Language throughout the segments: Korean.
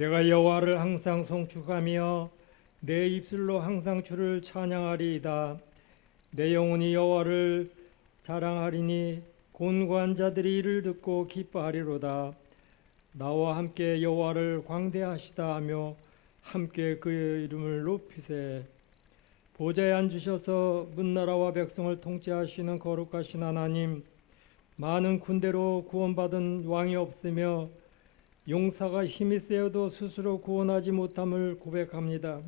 내가 여호와를 항상 송축하며 내 입술로 항상 주를 찬양하리이다. 내 영혼이 여호와를 자랑하리니 곤고한 자들이 이를 듣고 기뻐하리로다. 나와 함께 여호와를 광대하시다 하며 함께 그의 이름을 높이세. 보좌에 앉으셔서 문나라와 백성을 통치하시는 거룩하신 하나님, 많은 군대로 구원받은 왕이 없으며 용사가 힘이 세어도 스스로 구원하지 못함을 고백합니다.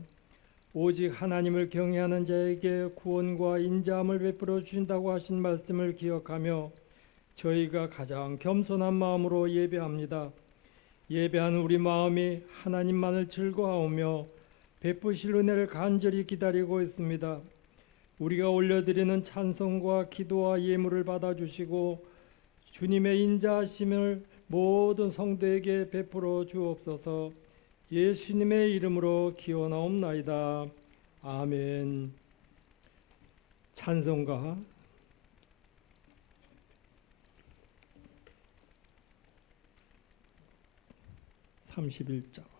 오직 하나님을 경외하는 자에게 구원과 인자함을 베풀어 주신다고 하신 말씀을 기억하며 저희가 가장 겸손한 마음으로 예배합니다. 예배하는 우리 마음이 하나님만을 즐거워하며 베푸실 은혜를 간절히 기다리고 있습니다. 우리가 올려드리는 찬송과 기도와 예물을 받아주시고 주님의 인자하심을 모든 성도에게 베풀어 주옵소서. 예수님의 이름으로 기원하옵나이다. 아멘. 찬송가 31장.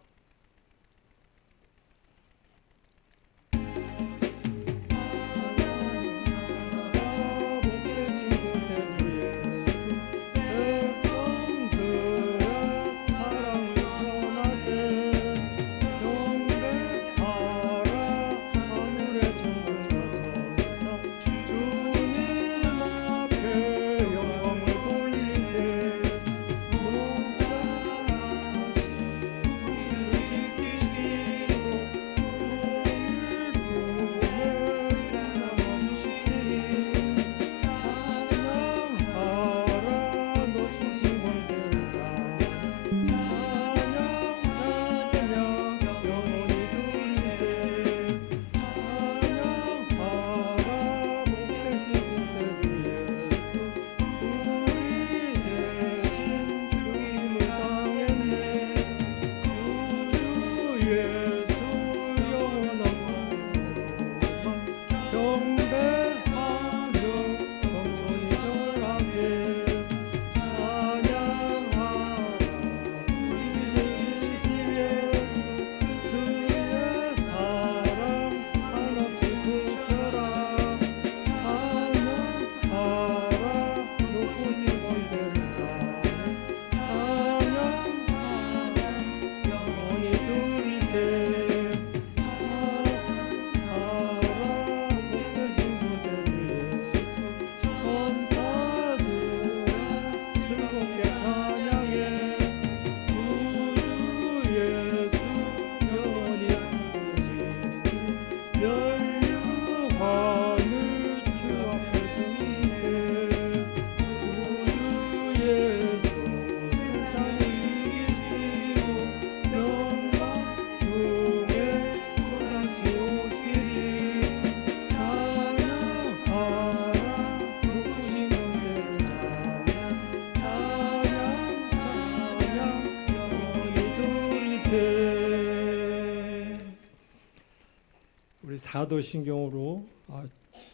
우리 사도신경으로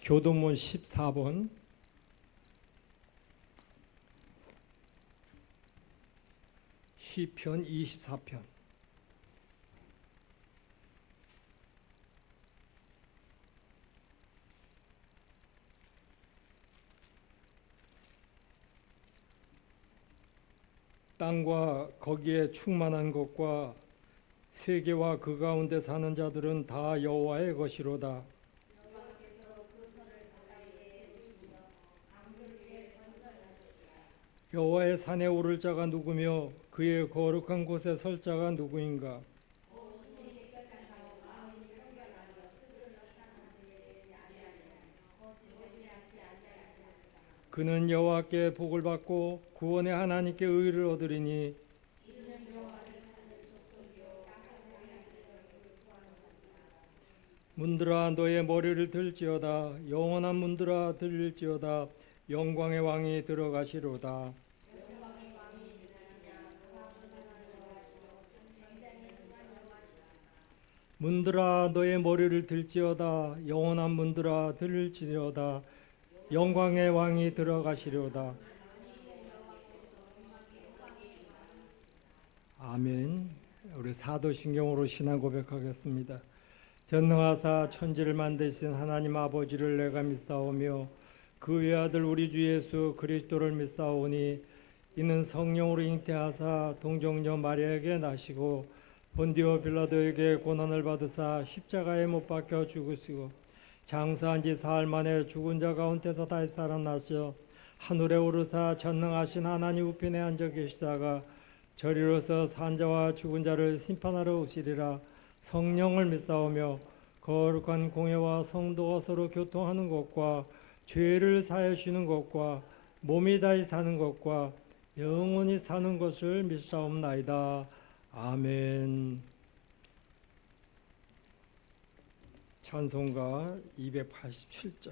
교도문 14번 시편 24편. 땅과 거기에 충만한 것과 세계와 그 가운데 사는 자들은 다 여호와의 것이로다. 여호와의 산에 오를 자가 누구며 그의 거룩한 곳에 설 자가 누구인가? 그는 여호와께 복을 받고 구원의 하나님께 의를 얻으리니 문들아 너의 머리를 들지어다. 영원한 문들아 들릴지어다. 영광의 왕이 들어가시로다. 문들아 너의 머리를 들지어다. 영원한 문들아 들릴지어다. 영광의 왕이 들어가시려다. 아멘. 우리 사도신경으로 신앙 고백하겠습니다. 전능하사 천지를 만드신 하나님 아버지를 내가 믿사오며 그 외아들 우리 주 예수 그리스도를 믿사오니 이는 성령으로 잉태하사 동정녀 마리아에게 나시고 본디오 빌라도에게 고난을 받으사 십자가에 못 박혀 죽으시고 장사한 지 사흘 만에 죽은 자 가운데서 다시 살아나셔 하늘에 오르사 전능하신 하나님 우편에 앉아 계시다가 저리로서 산자와 죽은 자를 심판하러 오시리라. 성령을 믿사오며 거룩한 공예와 성도가 서로 교통하는 것과 죄를 사하여 주는 것과 몸이 다시 사는 것과 영원히 사는 것을 믿사옵나이다. 아멘. 찬송가 287장.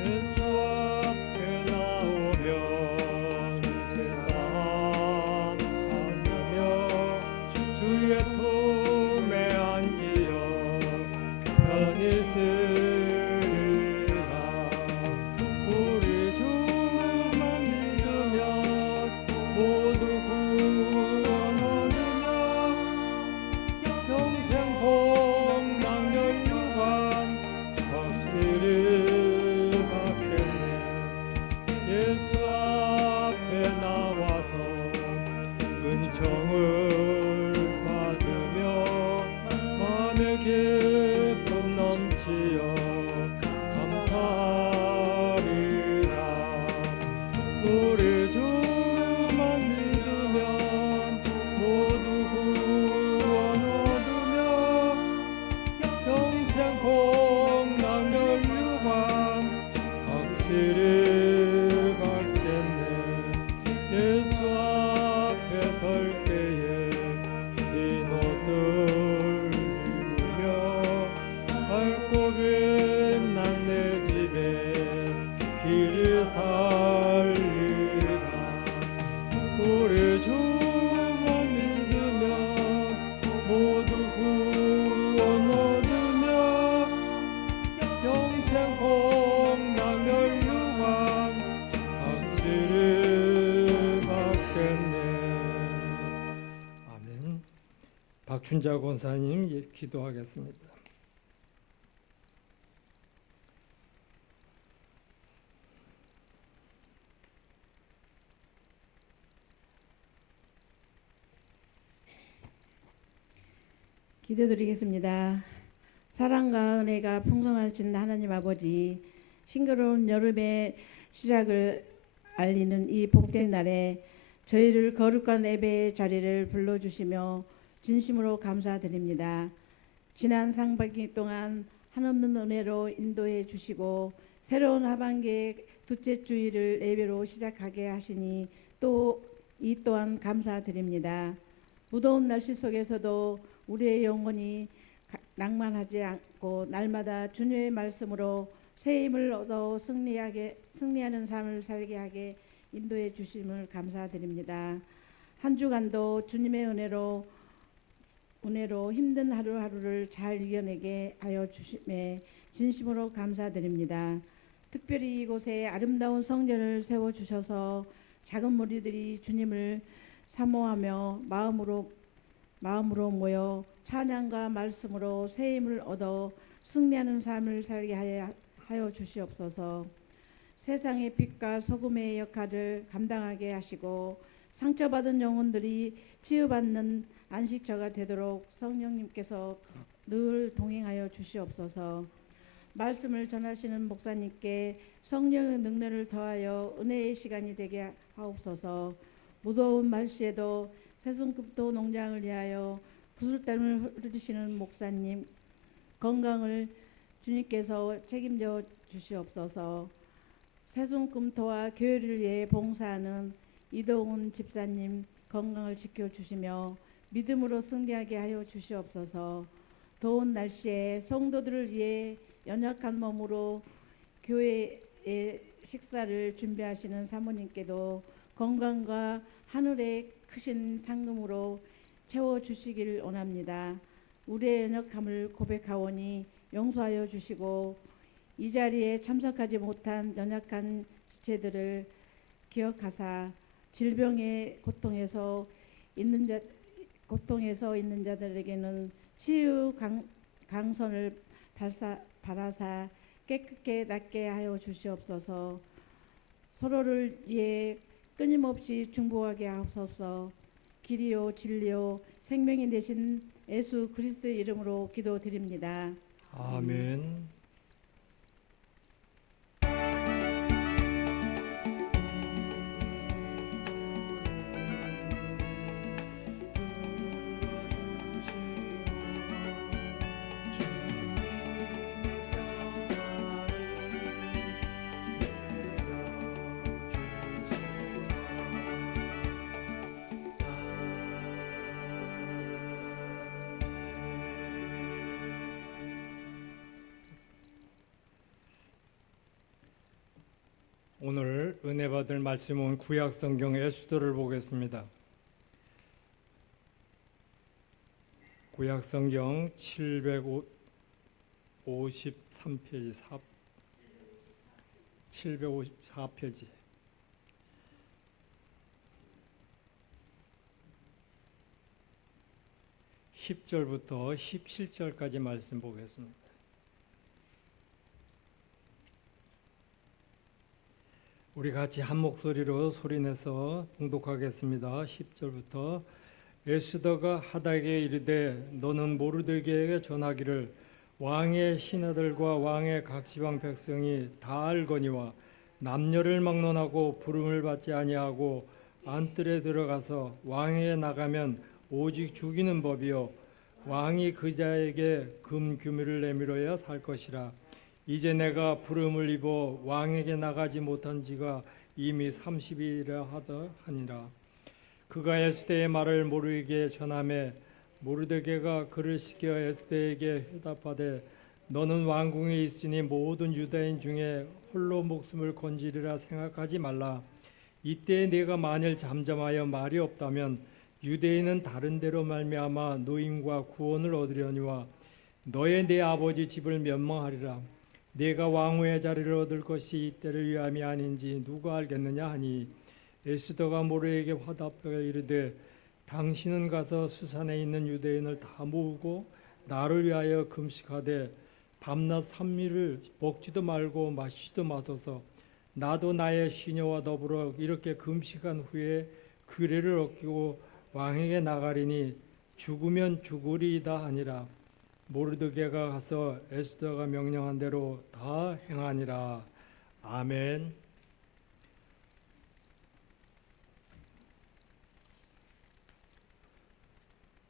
예수 앞에 나오며 제사하며 주의 품에 안기어 편히 쓰리라. 우리 주만 믿으면 모두 구원 얻으며 평생 복락연유관 박수를 예수 앞에 나와서 은총을 받으며 마음의 기쁨 넘치어 감사하리라. 우리 주만 믿으면 모두 구원 얻으며 평생 복락연유관 확실히 예수 앞에 설 때에 흰 옷을 입으며 밝고 빛난 내 집에 길을 살리라. 우리 주만 믿으면 모두 구원 얻으며 영생 복락연유관 박지를 아멘. 박춘자 권사님 기도하겠습니다. 기도드리겠습니다. 사랑과 은혜가 풍성하신 하나님 아버지, 싱그러운 여름의 시작을 알리는 이 복된 날에 저희를 거룩한 예배의 자리를 불러주시며 진심으로 감사드립니다. 지난 상반기 동안 한없는 은혜로 인도해 주시고 새로운 하반기의 둘째 주일을 예배로 시작하게 하시니 또 이 또한 감사드립니다. 무더운 날씨 속에서도 우리의 영혼이 낭만하지 않고 날마다 주님의 말씀으로 새 힘을 얻어 승리하는 삶을 살게 하게 인도해 주심을 감사드립니다. 한 주간도 주님의 은혜로 힘든 하루하루를 잘 이겨내게 하여 주심에 진심으로 감사드립니다. 특별히 이곳에 아름다운 성전을 세워주셔서 작은 무리들이 주님을 사모하며 마음으로 모여 찬양과 말씀으로 새 힘을 얻어 승리하는 삶을 살게 하여 주시옵소서. 세상의 빛과 소금의 역할을 감당하게 하시고 상처받은 영혼들이 치유받는 안식처가 되도록 성령님께서 늘 동행하여 주시옵소서. 말씀을 전하시는 목사님께 성령의 능력을 더하여 은혜의 시간이 되게 하옵소서. 무더운 날씨에도 새순금토 농장을 위하여 구슬땀을 흘리시는 목사님 건강을 주님께서 책임져 주시옵소서. 새순금토와 교회를 위해 봉사하는 이동훈 집사님 건강을 지켜주시며 믿음으로 승리하게 하여 주시옵소서. 더운 날씨에 성도들을 위해 연약한 몸으로 교회의 식사를 준비하시는 사모님께도 건강과 하늘의 크신 상금으로 채워주시길 원합니다. 우리의 연약함을 고백하오니 용서하여 주시고 이 자리에 참석하지 못한 연약한 지체들을 기억하사 질병의 고통에서 있는 자들에게는 치유 강선을 바라사 깨끗게 낫게 하여 주시옵소서. 서로를 위해 끊임없이 중보하게 하옵소서. 길이요 진리요 생명이 되신 예수 그리스도의 이름으로 기도드립니다. 아멘. 오늘 은혜 받을 말씀은 구약 성경 에스더를 보겠습니다. 구약 성경 753페이지 754페이지 10절부터 17절까지 말씀 보겠습니다. 우리 같이 한 목소리로 소리내서 봉독하겠습니다. 10절부터 에스더가 하닥에게 이르되 너는 모르드게에게 전하기를 왕의 신하들과 왕의 각 지방 백성이 다 알거니와 남녀를 막론하고 부름을 받지 아니하고 안뜰에 들어가서 왕에게 나가면 오직 죽이는 법이요 왕이 그 자에게 금규미를 내밀어야 살 것이라. 이제 내가 부름을 입어 왕에게 나가지 못한 지가 이미 30일이라 하니라. 그가 에스더의 말을 모르게 전하매 모르드게가 그를 시켜 에스더에게 회답하되 너는 왕궁에 있으니 모든 유다인 중에 홀로 목숨을 건지리라 생각하지 말라. 이때 내가 만일 잠잠하여 말이 없다면 유대인은 다른 데로 말미암아 노임과 구원을 얻으려니와 너의 내 아버지 집을 멸망하리라. 내가 왕후의 자리를 얻을 것이 이때를 위함이 아닌지 누가 알겠느냐 하니 에스더가 모르에게 화답하여 이르되 당신은 가서 수산에 있는 유대인을 다 모으고 나를 위하여 금식하되 밤낮 3일을 먹지도 말고 마시지도 마소서. 나도 나의 시녀와 더불어 이렇게 금식한 후에 규례를 어기고 왕에게 나가리니 죽으면 죽으리이다 하니라. 모르드게가 가서 에스더가 명령한 대로 다 행하니라. 아멘.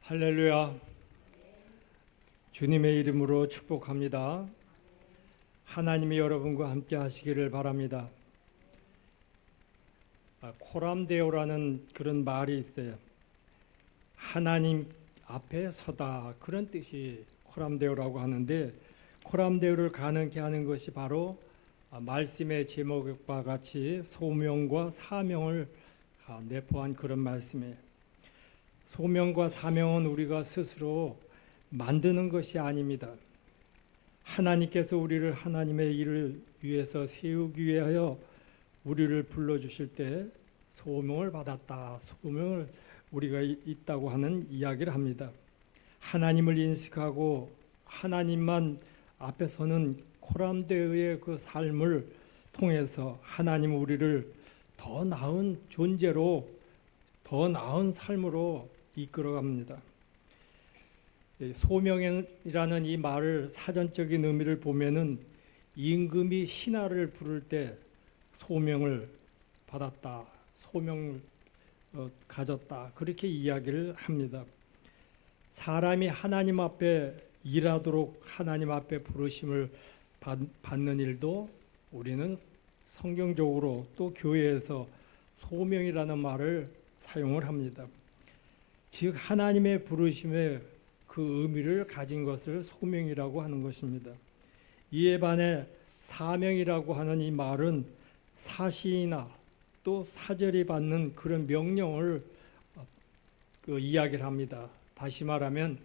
할렐루야. 주님의 이름으로 축복합니다. 하나님이 여러분과 함께 하시기를 바랍니다. 코람데오라는 그런 말이 있어요. 하나님 앞에 서다, 그런 뜻이 코람데오라고 하는데, 코람데오를 가능케 하는 것이 바로 말씀의 제목과 같이 소명과 사명을 내포한 그런 말씀이에요. 소명과 사명은 우리가 스스로 만드는 것이 아닙니다. 하나님께서 우리를 하나님의 일을 위해서 세우기 위하여 우리를 불러주실 때 소명을 받았다, 소명을 우리가 있다고 하는 이야기를 합니다. 하나님을 인식하고 하나님만 앞에 서는 코람데오의 그 삶을 통해서 하나님 우리를 더 나은 존재로, 더 나은 삶으로 이끌어갑니다. 소명이라는 이 말을 사전적인 의미를 보면은 임금이 신하를 부를 때 소명을 받았다, 소명을 가졌다, 그렇게 이야기를 합니다. 사람이 하나님 앞에 일하도록 하나님 앞에 부르심을 받는 일도 우리는 성경적으로 또 교회에서 소명이라는 말을 사용을 합니다. 즉 하나님의 부르심의 그 의미를 가진 것을 소명이라고 하는 것입니다. 이에 반해 사명이라고 하는 이 말은 사시나 또 사절이 받는 그런 명령을 이야기를 합니다. 다시 말하면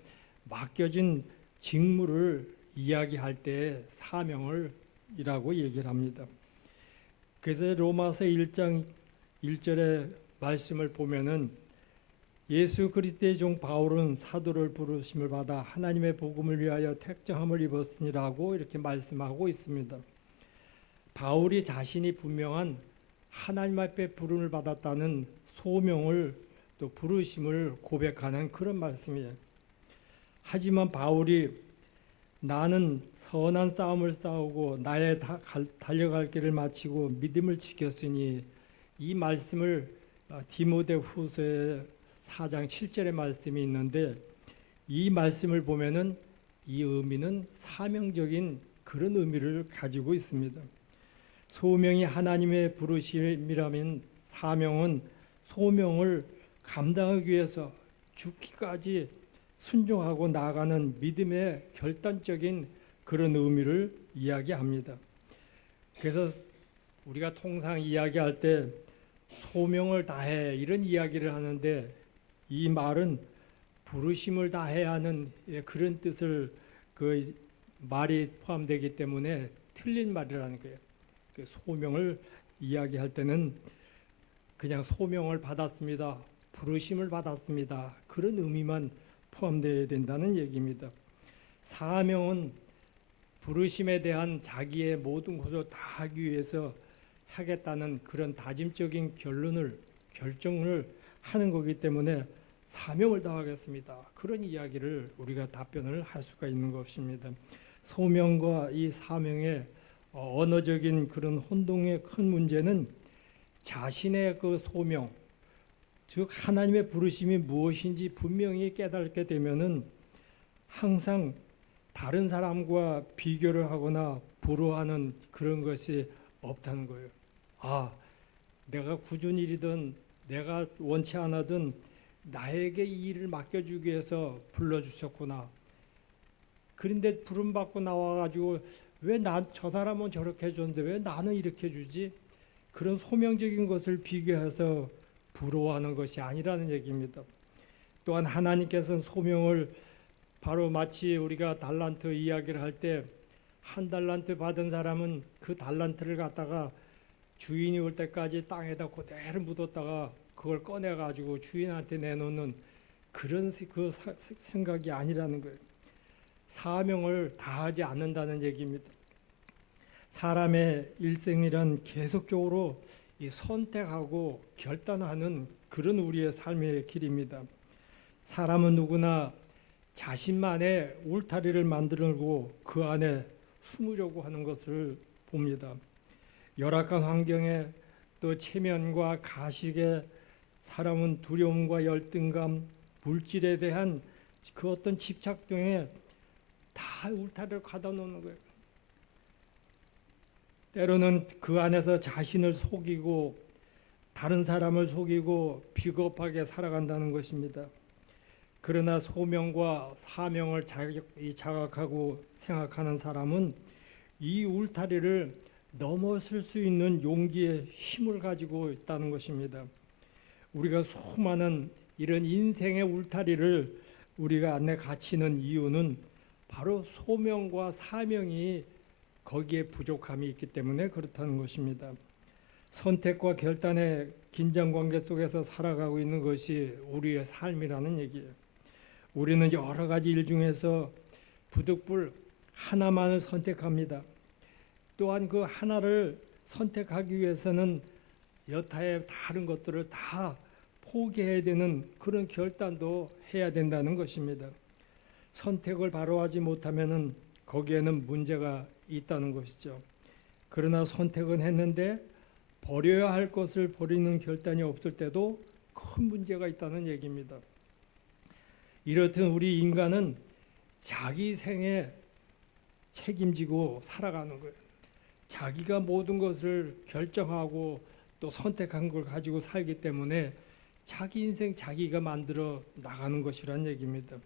맡겨진 직무를 이야기할 때 사명을 이라고 얘기를 합니다. 그래서 로마서 1장 1절의 말씀을 보면은 예수 그리스도의 종 바울은 사도를 부르심을 받아 하나님의 복음을 위하여 택정함을 입었으니라고 이렇게 말씀하고 있습니다. 바울이 자신이 분명한 하나님 앞에 부름을 받았다는 소명을 또 부르심을 고백하는 그런 말씀이에요. 하지만 바울이 나는 선한 싸움을 싸우고 나의 달려갈 길을 마치고 믿음을 지켰으니 이 말씀을 디모데후서의 4장 7절의 말씀이 있는데 이 말씀을 보면은 이 의미는 사명적인 그런 의미를 가지고 있습니다. 소명이 하나님의 부르심이라면 사명은 소명을 감당하기 위해서 죽기까지 순종하고 나아가는 믿음의 결단적인 그런 의미를 이야기합니다. 그래서 우리가 통상 이야기할 때 소명을 다해 이런 이야기를 하는데 이 말은 부르심을 다해야 하는 그런 뜻을 그 말이 포함되기 때문에 틀린 말이라는 거예요. 그 소명을 이야기할 때는 그냥 소명을 받았습니다. 부르심을 받았습니다. 그런 의미만 포함되어야 된다는 얘기입니다. 사명은 부르심에 대한 자기의 모든 것을 다 하기 위해서 하겠다는 그런 다짐적인 결정을 하는 거기 때문에 사명을 다하겠습니다. 그런 이야기를 우리가 답변을 할 수가 있는 것입니다. 소명과 이 사명의 언어적인 그런 혼동의 큰 문제는 자신의 그 소명, 즉 하나님의 부르심이 무엇인지 분명히 깨닫게 되면은 항상 다른 사람과 비교를 하거나 부러워하는 그런 것이 없다는 거예요. 내가 굳은 일이든 내가 원치 않아든 나에게 이 일을 맡겨주기 위해서 불러주셨구나. 그런데 부름받고 나와가지고 왜 저 사람은 저렇게 해줬는데 왜 나는 이렇게 해주지? 그런 소명적인 것을 비교해서 부러워하는 것이 아니라는 얘기입니다. 또한 하나님께서는 소명을 바로 마치 우리가 달란트 이야기를 할 때 한 달란트 받은 사람은 그 달란트를 갖다가 주인이 올 때까지 땅에다 그대로 묻었다가 그걸 꺼내가지고 주인한테 내놓는 그런 생각이 아니라는 거예요. 사명을 다하지 않는다는 얘기입니다. 사람의 일생이란 계속적으로 이 선택하고 결단하는 그런 우리의 삶의 길입니다. 사람은 누구나 자신만의 울타리를 만들고 그 안에 숨으려고 하는 것을 봅니다. 열악한 환경에 또 체면과 가식에 사람은 두려움과 열등감, 물질에 대한 그 어떤 집착 등에 다 울타리를 가둬 놓는 거예요. 때로는 그 안에서 자신을 속이고 다른 사람을 속이고 비겁하게 살아간다는 것입니다. 그러나 소명과 사명을 자각하고 생각하는 사람은 이 울타리를 넘어설 수 있는 용기의 힘을 가지고 있다는 것입니다. 우리가 수많은 이런 인생의 울타리를 우리가 안에 갇히는 이유는 바로 소명과 사명이 거기에 부족함이 있기 때문에 그렇다는 것입니다. 선택과 결단의 긴장관계 속에서 살아가고 있는 것이 우리의 삶이라는 얘기예요. 우리는 여러 가지 일 중에서 부득불 하나만을 선택합니다. 또한 그 하나를 선택하기 위해서는 여타의 다른 것들을 다 포기해야 되는 그런 결단도 해야 된다는 것입니다. 선택을 바로 하지 못하면은 거기에는 문제가 있다는 것이죠. 그러나 선택은 했는데 버려야 할 것을 버리는 결단이 없을 때도 큰 문제가 있다는 얘기입니다. 이렇듯 우리 인간은 자기 생에 책임지고 살아가는 거예요. 자기가 모든 것을 결정하고 또 선택한 걸 가지고 살기 때문에 자기 인생 자기가 만들어 나가는 것이란 얘기입니다.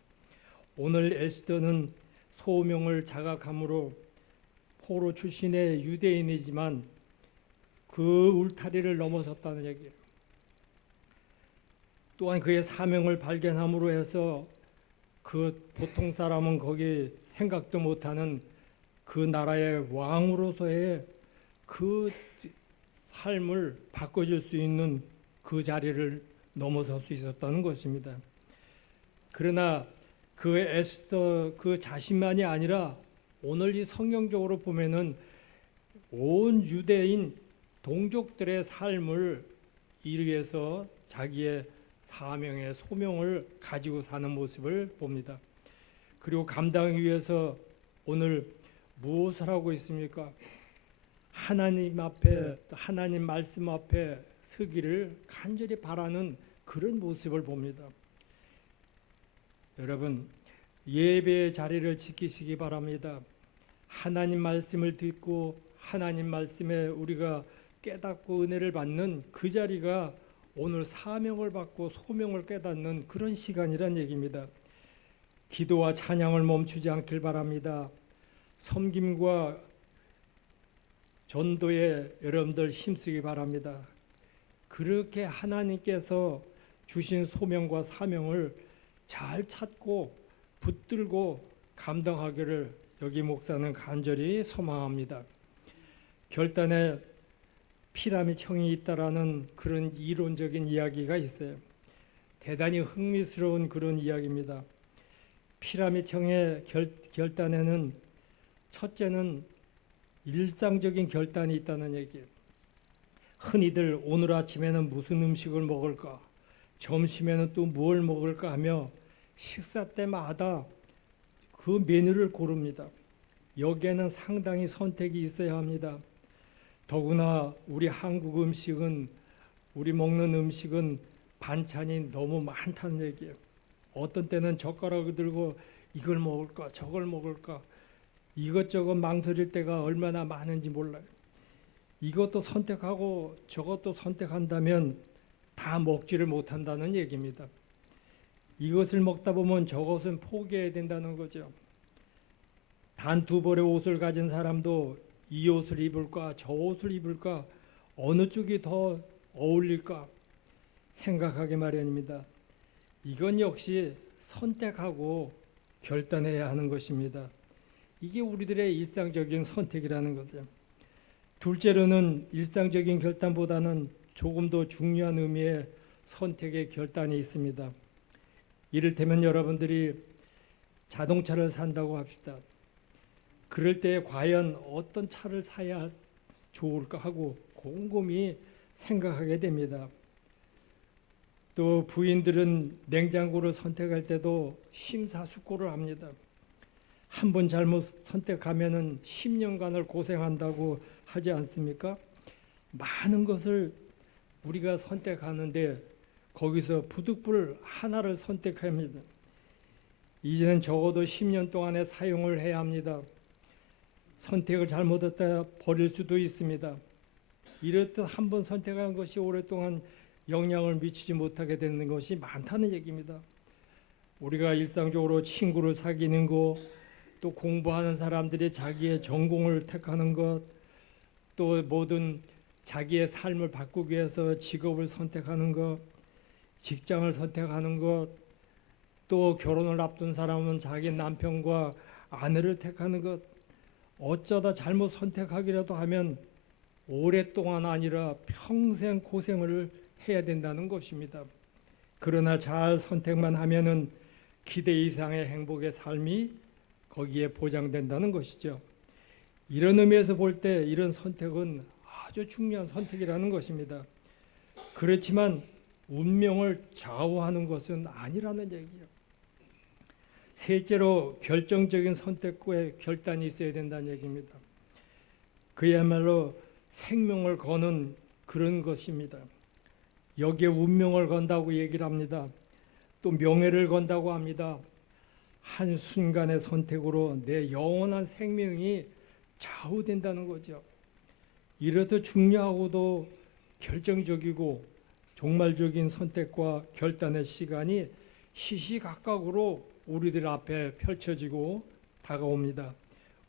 오늘 에스더는 소명을 자각함으로 포로 출신의 유대인이지만 그 울타리를 넘어섰다는 얘기예요. 또한 그의 사명을 발견함으로 해서 그 보통 사람은 거기 생각도 못하는 그 나라의 왕으로서의 그 삶을 바꿔줄 수 있는 그 자리를 넘어설 수 있었다는 것입니다. 그러나 그 에스더 그 자신만이 아니라 오늘 이 성경적으로 보면은 온 유대인 동족들의 삶을 이루기 위해서 자기의 사명의 소명을 가지고 사는 모습을 봅니다. 그리고 감당하기 위해서 오늘 무엇을 하고 있습니까? 하나님 앞에, 하나님 말씀 앞에 서기를 간절히 바라는 그런 모습을 봅니다. 여러분, 예배의 자리를 지키시기 바랍니다. 하나님 말씀을 듣고 하나님 말씀에 우리가 깨닫고 은혜를 받는 그 자리가 오늘 사명을 받고 소명을 깨닫는 그런 시간이란 얘기입니다. 기도와 찬양을 멈추지 않길 바랍니다. 섬김과 전도에 여러분들 힘쓰기 바랍니다. 그렇게 하나님께서 주신 소명과 사명을 잘 찾고 붙들고 감당하기를 여기 목사는 간절히 소망합니다. 결단에 피라미드 형이 있다라는 그런 이론적인 이야기가 있어요. 대단히 흥미스러운 그런 이야기입니다. 피라미드 형의 결단에는 첫째는 일상적인 결단이 있다는 얘기예요. 흔히들 오늘 아침에는 무슨 음식을 먹을까, 점심에는 또 뭘 먹을까 하며 식사 때마다 그 메뉴를 고릅니다. 여기에는 상당히 선택이 있어야 합니다. 더구나 우리 한국 음식은, 우리 먹는 음식은 반찬이 너무 많다는 얘기예요. 어떤 때는 젓가락을 들고 이걸 먹을까 저걸 먹을까 이것저것 망설일 때가 얼마나 많은지 몰라요. 이것도 선택하고 저것도 선택한다면 다 먹지를 못한다는 얘기입니다. 이것을 먹다 보면 저것은 포기해야 된다는 거죠. 단 두 벌의 옷을 가진 사람도 이 옷을 입을까 저 옷을 입을까 어느 쪽이 더 어울릴까 생각하게 마련입니다. 이건 역시 선택하고 결단해야 하는 것입니다. 이게 우리들의 일상적인 선택이라는 거죠. 둘째로는 일상적인 결단보다는 조금 더 중요한 의미의 선택의 결단이 있습니다. 이를테면 여러분들이 자동차를 산다고 합시다. 그럴 때 과연 어떤 차를 사야 좋을까 하고 곰곰이 생각하게 됩니다. 또 부인들은 냉장고를 선택할 때도 심사숙고를 합니다. 한 번 잘못 선택하면은 10년간을 고생한다고 하지 않습니까? 많은 것을 우리가 선택하는데 거기서 부득불 하나를 선택합니다. 이제는 적어도 10년 동안의 사용을 해야 합니다. 선택을 잘못했다 버릴 수도 있습니다. 이렇듯 한 번 선택한 것이 오랫동안 영향을 미치지 못하게 되는 것이 많다는 얘기입니다. 우리가 일상적으로 친구를 사귀는 것, 또 공부하는 사람들이 자기의 전공을 택하는 것, 또 모든 자기의 삶을 바꾸기 위해서 직업을 선택하는 것, 직장을 선택하는 것, 또 결혼을 앞둔 사람은 자기 남편과 아내를 택하는 것, 어쩌다 잘못 선택하기라도 하면 오랫동안 아니라 평생 고생을 해야 된다는 것입니다. 그러나 잘 선택만 하면은 기대 이상의 행복의 삶이 거기에 보장된다는 것이죠. 이런 의미에서 볼 때 이런 선택은 아주 중요한 선택이라는 것입니다. 그렇지만 운명을 좌우하는 것은 아니라는 얘기예요. 셋째로 결정적인 선택과 결단이 있어야 된다는 얘기입니다. 그야말로 생명을 거는 그런 것입니다. 여기에 운명을 건다고 얘기를 합니다. 또 명예를 건다고 합니다. 한순간의 선택으로 내 영원한 생명이 좌우된다는 거죠. 이렇듯 중요하고도 결정적이고 종말적인 선택과 결단의 시간이 시시각각으로 우리들 앞에 펼쳐지고 다가옵니다.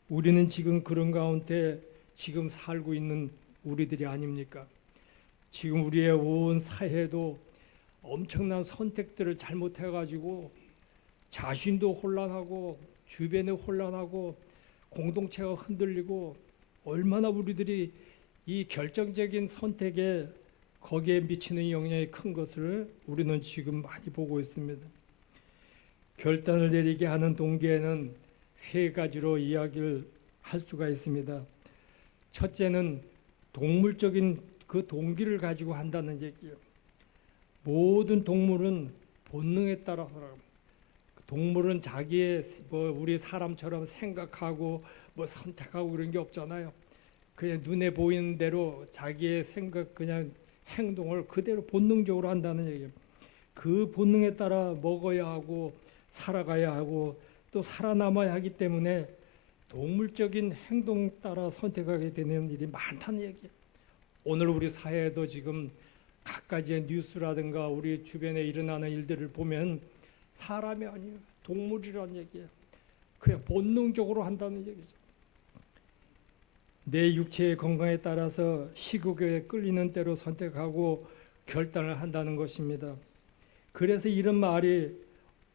우리는 지금 그런 가운데 지금 살고 있는 우리들이 아닙니까? 지금 우리의 온 사회도 엄청난 선택들을 잘못해가지고 자신도 혼란하고 주변에 혼란하고 공동체가 흔들리고 얼마나 우리들이 이 결정적인 선택에 거기에 미치는 영향이 큰 것을 우리는 지금 많이 보고 있습니다. 결단을 내리게 하는 동기에는 세 가지로 이야기를 할 수가 있습니다. 첫째는 동물적인 그 동기를 가지고 한다는 얘기예요. 모든 동물은 본능에 따라서 동물은 자기의 우리 사람처럼 생각하고 선택하고 그런 게 없잖아요. 그냥 눈에 보이는 대로 자기의 생각 그냥 행동을 그대로 본능적으로 한다는 얘기예요. 그 본능에 따라 먹어야 하고 살아가야 하고 또 살아남아야 하기 때문에 동물적인 행동 따라 선택하게 되는 일이 많다는 얘기예요. 오늘 우리 사회에도 지금 각가지의 뉴스라든가 우리 주변에 일어나는 일들을 보면 사람이 아니에요. 동물이라는 얘기예요. 그냥 본능적으로 한다는 얘기죠. 내 육체의 건강에 따라서 식욕에 끌리는 대로 선택하고 결단을 한다는 것입니다. 그래서 이런 말이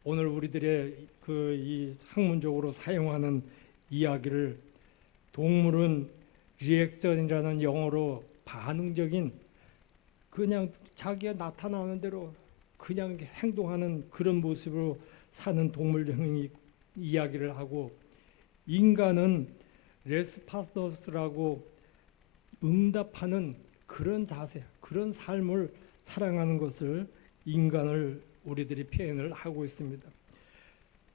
오늘 우리들의 이 학문적으로 사용하는 이야기를 동물은 리액션이라는 영어로 반응적인 그냥 자기가 나타나는 대로 그냥 행동하는 그런 모습으로 사는 동물형 이야기를 하고 인간은 레스파스너스라고 응답하는 그런 자세, 그런 삶을 사랑하는 것을 인간을 우리들이 표현을 하고 있습니다.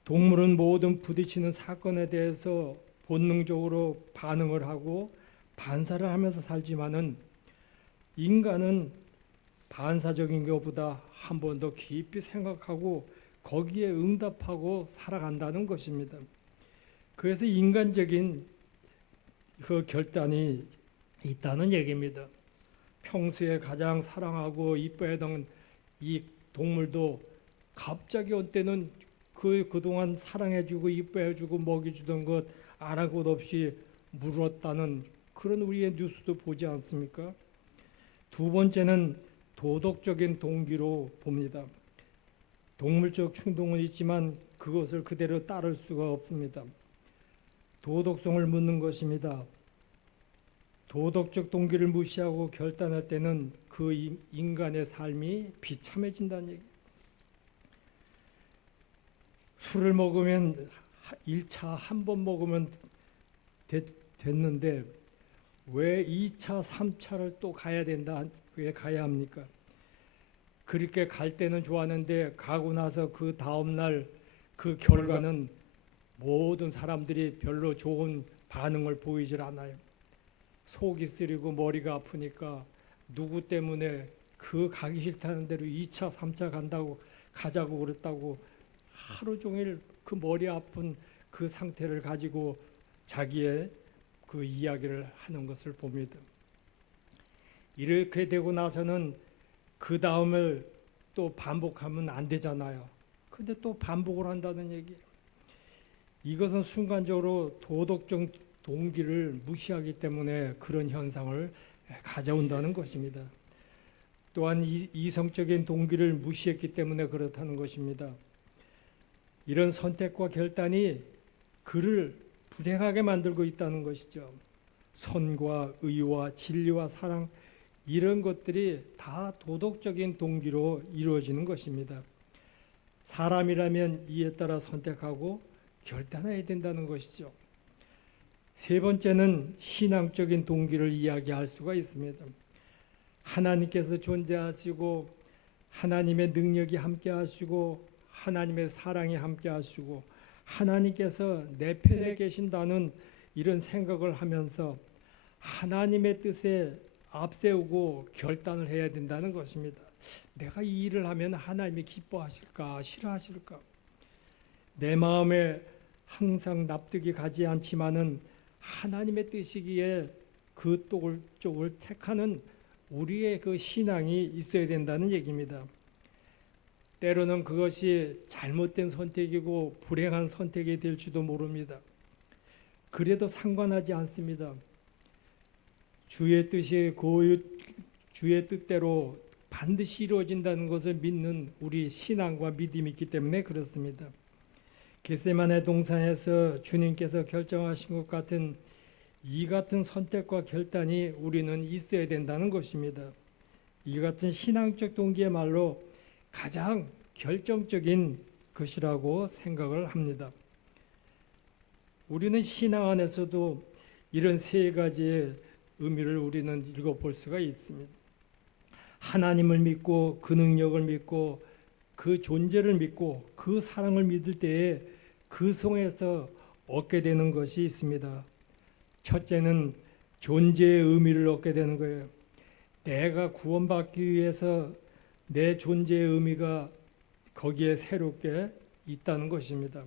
동물은 모든 부딪히는 사건에 대해서 본능적으로 반응을 하고 반사를 하면서 살지만은 인간은 반사적인 것보다 한 번 더 깊이 생각하고 거기에 응답하고 살아간다는 것입니다. 그래서 인간적인 그 결단이 있다는 얘기입니다. 평소에 가장 사랑하고 이뻐했던 이 동물도 갑자기 어떤 때는 그동안 사랑해주고 이뻐해주고 먹여주던 것 안 할 것 없이 물었다는 그런 우리의 뉴스도 보지 않습니까? 두 번째는 도덕적인 동기로 봅니다. 동물적 충동은 있지만 그것을 그대로 따를 수가 없습니다. 도덕성을 묻는 것입니다. 도덕적 동기를 무시하고 결단할 때는 그 인간의 삶이 비참해진다는 얘기. 술을 먹으면 1차 한 번 먹으면 됐는데 왜 2차, 3차를 또 가야 된다? 왜 가야 합니까? 그렇게 갈 때는 좋았는데 가고 나서 그 다음날 그 결과는 모든 사람들이 별로 좋은 반응을 보이질 않아요. 속이 쓰리고 머리가 아프니까 누구 때문에 그 가기 싫다는 대로 2차, 3차 간다고 가자고 그랬다고 하루 종일 그 머리 아픈 그 상태를 가지고 자기의 그 이야기를 하는 것을 봅니다. 이렇게 되고 나서는 그 다음을 또 반복하면 안 되잖아요. 근데 또 반복을 한다는 얘기예요. 이것은 순간적으로 도덕적 동기를 무시하기 때문에 그런 현상을 가져온다는 것입니다. 또한 이성적인 동기를 무시했기 때문에 그렇다는 것입니다. 이런 선택과 결단이 그를 불행하게 만들고 있다는 것이죠. 선과 의와 진리와 사랑 이런 것들이 다 도덕적인 동기로 이루어지는 것입니다. 사람이라면 이에 따라 선택하고 결단해야 된다는 것이죠. 세 번째는 신앙적인 동기를 이야기할 수가 있습니다. 하나님께서 존재하시고 하나님의 능력이 함께 하시고 하나님의 사랑이 함께 하시고 하나님께서 내 편에 계신다는 이런 생각을 하면서 하나님의 뜻에 앞세우고 결단을 해야 된다는 것입니다. 내가 이 일을 하면 하나님이 기뻐하실까 싫어하실까? 내 마음에 항상 납득이 가지 않지만은 하나님의 뜻이기에 그 쪽을 택하는 우리의 그 신앙이 있어야 된다는 얘기입니다. 때로는 그것이 잘못된 선택이고 불행한 선택이 될지도 모릅니다. 그래도 상관하지 않습니다. 주의 뜻이 주의 뜻대로 반드시 이루어진다는 것을 믿는 우리 신앙과 믿음이 있기 때문에 그렇습니다. 겟세마네 동산에서 주님께서 결정하신 것 같은 이 같은 선택과 결단이 우리는 있어야 된다는 것입니다. 이 같은 신앙적 동기야말로 가장 결정적인 것이라고 생각을 합니다. 우리는 신앙 안에서도 이런 세 가지의 의미를 우리는 읽어볼 수가 있습니다. 하나님을 믿고 그 능력을 믿고 그 존재를 믿고 그 사랑을 믿을 때에 그 속에서 얻게 되는 것이 있습니다. 첫째는 존재의 의미를 얻게 되는 거예요. 내가 구원받기 위해서 내 존재의 의미가 거기에 새롭게 있다는 것입니다.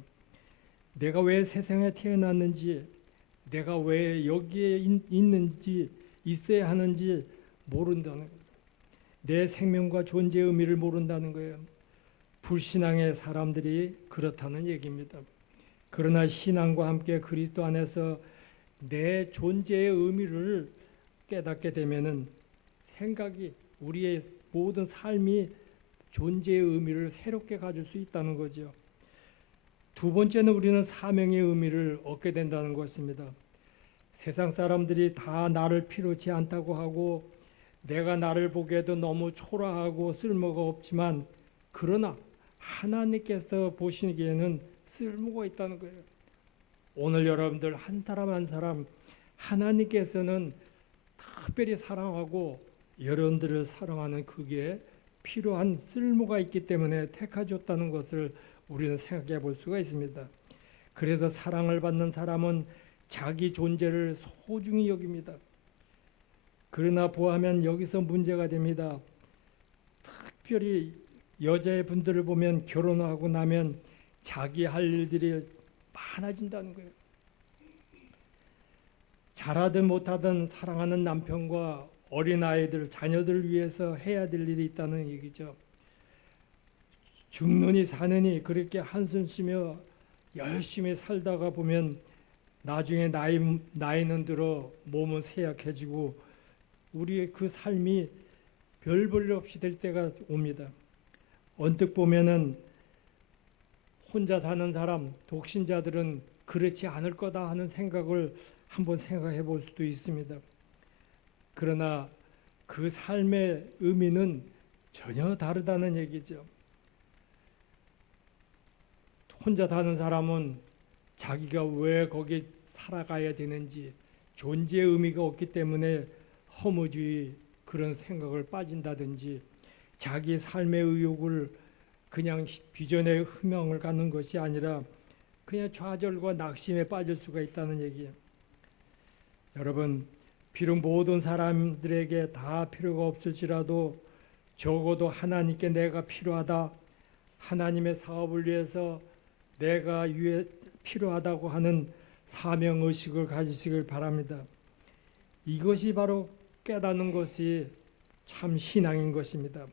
내가 왜 세상에 태어났는지, 내가 왜 여기에 있는지, 있어야 하는지 모른다는 거예요. 내 생명과 존재의 의미를 모른다는 거예요. 불신앙의 사람들이 그렇다는 얘기입니다. 그러나 신앙과 함께 그리스도 안에서 내 존재의 의미를 깨닫게 되면은 생각이, 우리의 모든 삶이 존재의 의미를 새롭게 가질 수 있다는 거죠. 두 번째는 우리는 사명의 의미를 얻게 된다는 것입니다. 세상 사람들이 다 나를 필요치 않다고 하고 내가 나를 보기에도 너무 초라하고 쓸모가 없지만, 그러나 하나님께서 보시기에는 쓸모가 있다는 거예요. 오늘 여러분들 한 사람 한 사람 하나님께서는 특별히 사랑하고 여러분들을 사랑하는 그게 필요한 쓸모가 있기 때문에 택하셨다는 것을 우리는 생각해 볼 수가 있습니다. 그래서 사랑을 받는 사람은 자기 존재를 소중히 여깁니다. 그러나 보아하면 여기서 문제가 됩니다. 특별히 여자분들을 보면 결혼하고 나면 자기 할 일들이 많아진다는 거예요. 잘하든 못하든 사랑하는 남편과 어린아이들, 자녀들을 위해서 해야 될 일이 있다는 얘기죠. 죽느니 사느니 그렇게 한숨 쉬며 열심히 살다가 보면 나중에 나이는 들어 몸은 쇠약해지고 우리의 그 삶이 별 볼 일 없이 될 때가 옵니다. 언뜻 보면은 혼자 사는 사람, 독신자들은 그렇지 않을 거다 하는 생각을 한번 생각해 볼 수도 있습니다. 그러나 그 삶의 의미는 전혀 다르다는 얘기죠. 혼자 사는 사람은 자기가 왜 거기 살아가야 되는지 존재의 의미가 없기 때문에 허무주의 그런 생각을 빠진다든지 자기 삶의 의욕을 그냥 비전의 희망을 갖는 것이 아니라 그냥 좌절과 낙심에 빠질 수가 있다는 얘기예요. 여러분, 비록 모든 사람들에게 다 필요가 없을지라도 적어도 하나님께 내가 필요하다, 하나님의 사업을 위해서 내가 필요하다고 하는 사명의식을 가지시길 바랍니다. 이것이 바로 깨닫는 것이 참 신앙인 것입니다.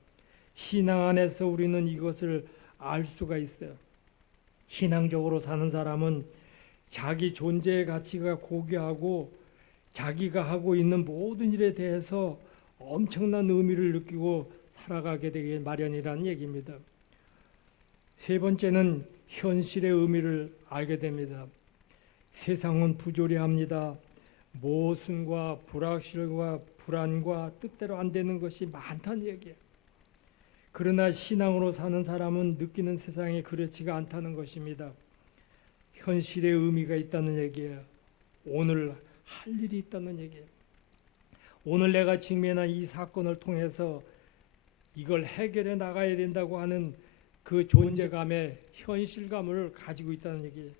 신앙 안에서 우리는 이것을 알 수가 있어요. 신앙적으로 사는 사람은 자기 존재의 가치가 고귀하고 자기가 하고 있는 모든 일에 대해서 엄청난 의미를 느끼고 살아가게 되기 마련이라는 얘기입니다. 세 번째는 현실의 의미를 알게 됩니다. 세상은 부조리합니다. 모순과 불확실과 불안과 뜻대로 안 되는 것이 많다는 얘기예요. 그러나 신앙으로 사는 사람은 느끼는 세상이 그렇지가 않다는 것입니다. 현실의 의미가 있다는 얘기예요. 오늘 할 일이 있다는 얘기예요. 오늘 내가 직면한 이 사건을 통해서 이걸 해결해 나가야 된다고 하는 그 존재감의 현실감을 가지고 있다는 얘기예요.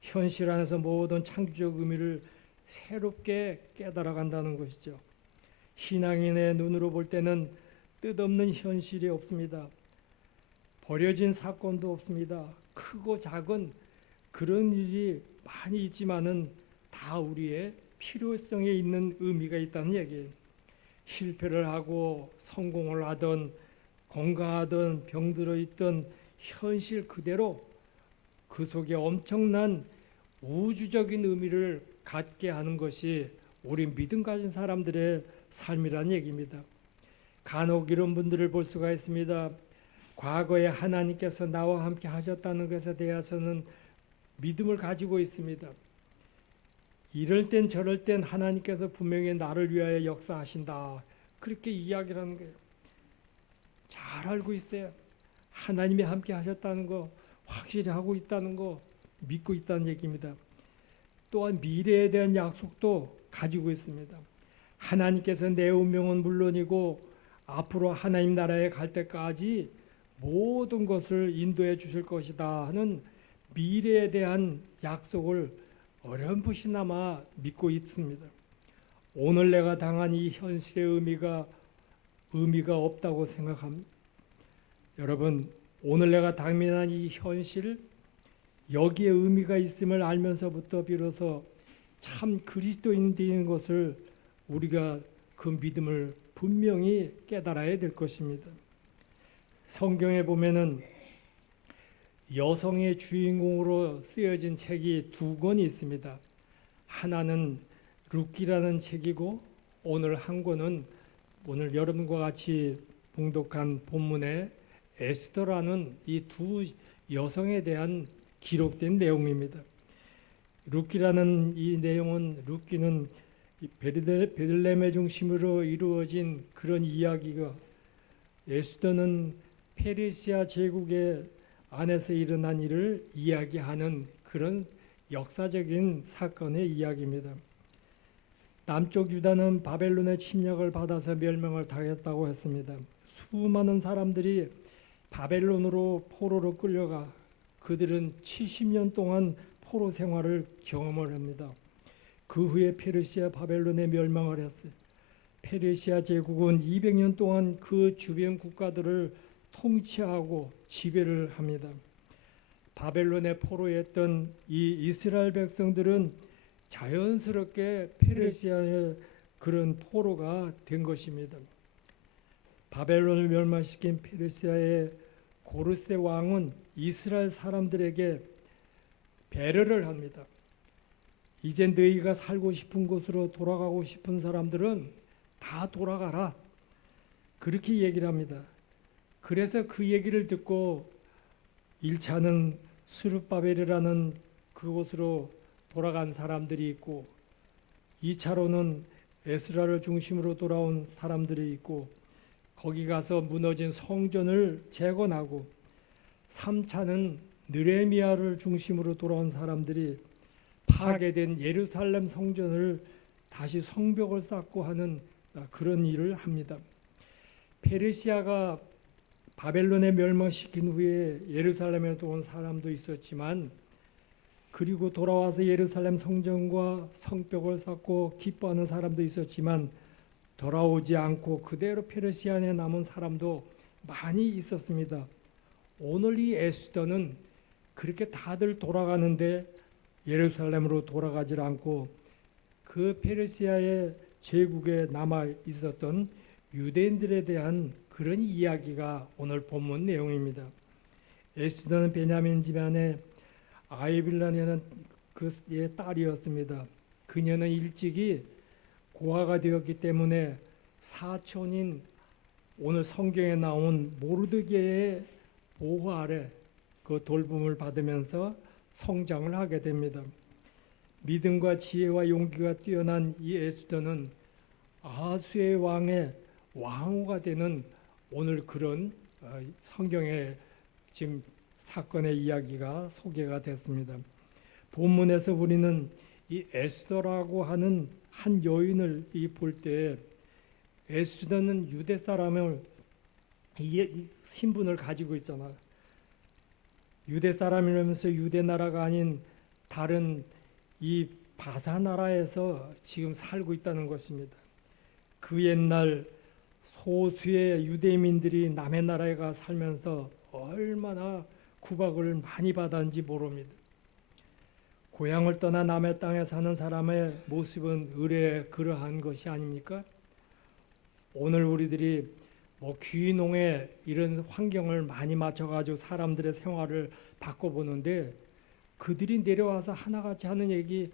현실 안에서 모든 창조적 의미를 새롭게 깨달아 간다는 것이죠. 신앙인의 눈으로 볼 때는 뜻없는 현실이 없습니다. 버려진 사건도 없습니다. 크고 작은 그런 일이 많이 있지만은 다 우리의 필요성에 있는 의미가 있다는 얘기예요. 실패를 하고 성공을 하든 건강하든 병들어 있든 현실 그대로 그 속에 엄청난 우주적인 의미를 갖게 하는 것이 우리 믿음 가진 사람들의 삶이라는 얘기입니다. 간혹 이런 분들을 볼 수가 있습니다. 과거에 하나님께서 나와 함께 하셨다는 것에 대해서는 믿음을 가지고 있습니다. 이럴 땐 저럴 땐 하나님께서 분명히 나를 위하여 역사하신다. 그렇게 이야기를 하는 거예요. 잘 알고 있어요. 하나님이 함께 하셨다는 거 확실히 하고 있다는 거 믿고 있다는 얘기입니다. 또한 미래에 대한 약속도 가지고 있습니다. 하나님께서 내 운명은 물론이고 앞으로 하나님 나라에 갈 때까지 모든 것을 인도해 주실 것이다 하는 미래에 대한 약속을 어렴풋이나마 믿고 있습니다. 오늘 내가 당한 이 현실의 의미가 없다고 생각합니다. 여러분, 오늘 내가 당면한 이 현실, 여기에 의미가 있음을 알면서부터 비로소 참 그리스도인인 것을 우리가 그 믿음을 분명히 깨달아야 될 것입니다. 성경에 보면은 여성의 주인공으로 쓰여진 책이 두 권이 있습니다. 하나는 룻기라는 책이고 오늘 한 권은 오늘 여러분과 같이 봉독한 본문의 에스더라는 이 두 여성에 대한 기록된 내용입니다. 룻기라는 이 내용은 룻기는 베들레헴의 중심으로 이루어진 그런 이야기가 에스더는 페르시아 제국의 안에서 일어난 일을 이야기하는 그런 역사적인 사건의 이야기입니다. 남쪽 유다는 바벨론의 침략을 받아서 멸망을 당했다고 했습니다. 수많은 사람들이 바벨론으로 포로로 끌려가 그들은 70년 동안 포로 생활을 경험을 합니다. 그 후에 페르시아 바벨론에 멸망을 했어요. 페르시아 제국은 200년 동안 그 주변 국가들을 통치하고 지배를 합니다. 바벨론에 포로했던 이 이스라엘 백성들은 자연스럽게 페르시아의 그런 포로가 된 것입니다. 바벨론을 멸망시킨 페르시아의 고르세 왕은 이스라엘 사람들에게 배려를 합니다. 이제 너희가 살고 싶은 곳으로 돌아가고 싶은 사람들은 다 돌아가라. 그렇게 얘기를 합니다. 그래서 그 얘기를 듣고 1차는 스룹바벨이라는 그곳으로 돌아간 사람들이 있고 2차로는 에스라를 중심으로 돌아온 사람들이 있고 거기 가서 무너진 성전을 재건하고 3차는 느헤미야를 중심으로 돌아온 사람들이 파괴된 예루살렘 성전을 다시 성벽을 쌓고 하는 그런 일을 합니다. 페르시아가 바벨론에 멸망시킨 후에 예루살렘에 온 사람도 있었지만 그리고 돌아와서 예루살렘 성전과 성벽을 쌓고 기뻐하는 사람도 있었지만 돌아오지 않고 그대로 페르시아에 남은 사람도 많이 있었습니다. 오늘 이 에스더는 그렇게 다들 돌아가는데 예루살렘으로 돌아가질 않고 그 페르시아의 제국에 남아 있었던 유대인들에 대한 그런 이야기가 오늘 본문 내용입니다. 에스더는 베냐민 집안의 아이빌라라는 그의 딸이었습니다. 그녀는 일찍이 고아가 되었기 때문에 사촌인 오늘 성경에 나온 모르드게의 보호 아래 그 돌봄을 받으면서 성장을 하게 됩니다. 믿음과 지혜와 용기가 뛰어난 이 에스더는 아하수의 왕의 왕후가 되는 오늘 그런 성경의 지금 사건의 이야기가 소개가 됐습니다. 본문에서 우리는 이 에스더라고 하는 한 여인을 볼 때 에스더는 유대 사람을 신분을 가지고 있잖아요. 유대 사람이라면서 유대 나라가 아닌 다른 이 바사 나라에서 지금 살고 있다는 것입니다. 그 옛날 소수의 유대민들이 남의 나라에 가 살면서 얼마나 구박을 많이 받았는지 모릅니다. 고향을 떠나 남의 땅에 사는 사람의 모습은 의례 그러한 것이 아닙니까? 오늘 우리들이 귀농에 이런 환경을 많이 맞춰가지고 사람들의 생활을 바꿔보는데 그들이 내려와서 하나같이 하는 얘기,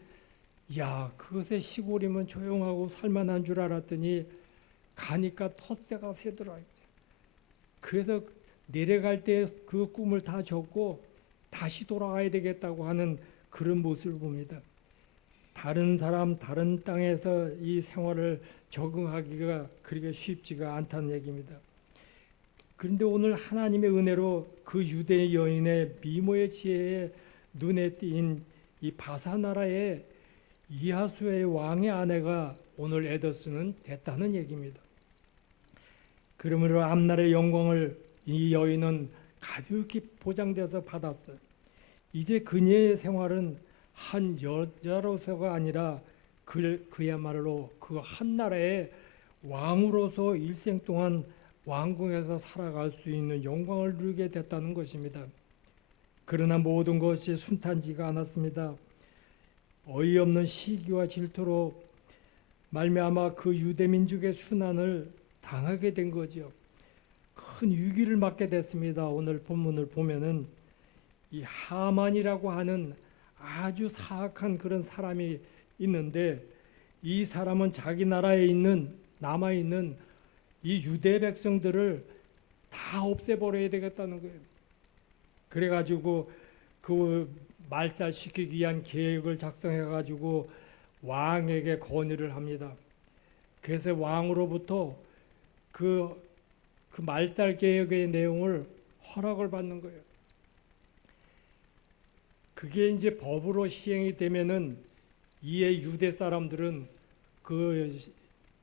야, 그것에 시골이면 조용하고 살만한 줄 알았더니 가니까 텃세가 새더라. 그래서 내려갈 때 그 꿈을 다 접고 다시 돌아가야 되겠다고 하는 그런 모습을 봅니다. 다른 사람, 다른 땅에서 이 생활을 적응하기가 그렇게 쉽지가 않다는 얘기입니다. 그런데 오늘 하나님의 은혜로 그 유대 여인의 미모의 지혜에 눈에 띈 이 바사 나라의 이하수의 왕의 아내가 오늘 에더스는 됐다는 얘기입니다. 그러므로 앞날의 영광을 이 여인은 가득히 보장돼서 받았어요. 이제 그녀의 생활은 한 여자로서가 아니라 그야말로 그 한 나라의 왕으로서 일생 동안 왕궁에서 살아갈 수 있는 영광을 누리게 됐다는 것입니다. 그러나 모든 것이 순탄치가 않았습니다. 어이없는 시기와 질투로 말미암아 그 유대 민족의 순환을 당하게 된 거죠. 큰 위기를 맞게 됐습니다. 오늘 본문을 보면은 이 하만이라고 하는 아주 사악한 그런 사람이 있는데, 이 사람은 자기 나라에 남아 있는 이 유대 백성들을 다 없애버려야 되겠다는 거예요. 그래가지고 그 말살시키기 위한 계획을 작성해가지고 왕에게 건의를 합니다. 그래서 왕으로부터 그 말살 계획의 내용을 허락을 받는 거예요. 그게 이제 법으로 시행이 되면은 이에 유대 사람들은 그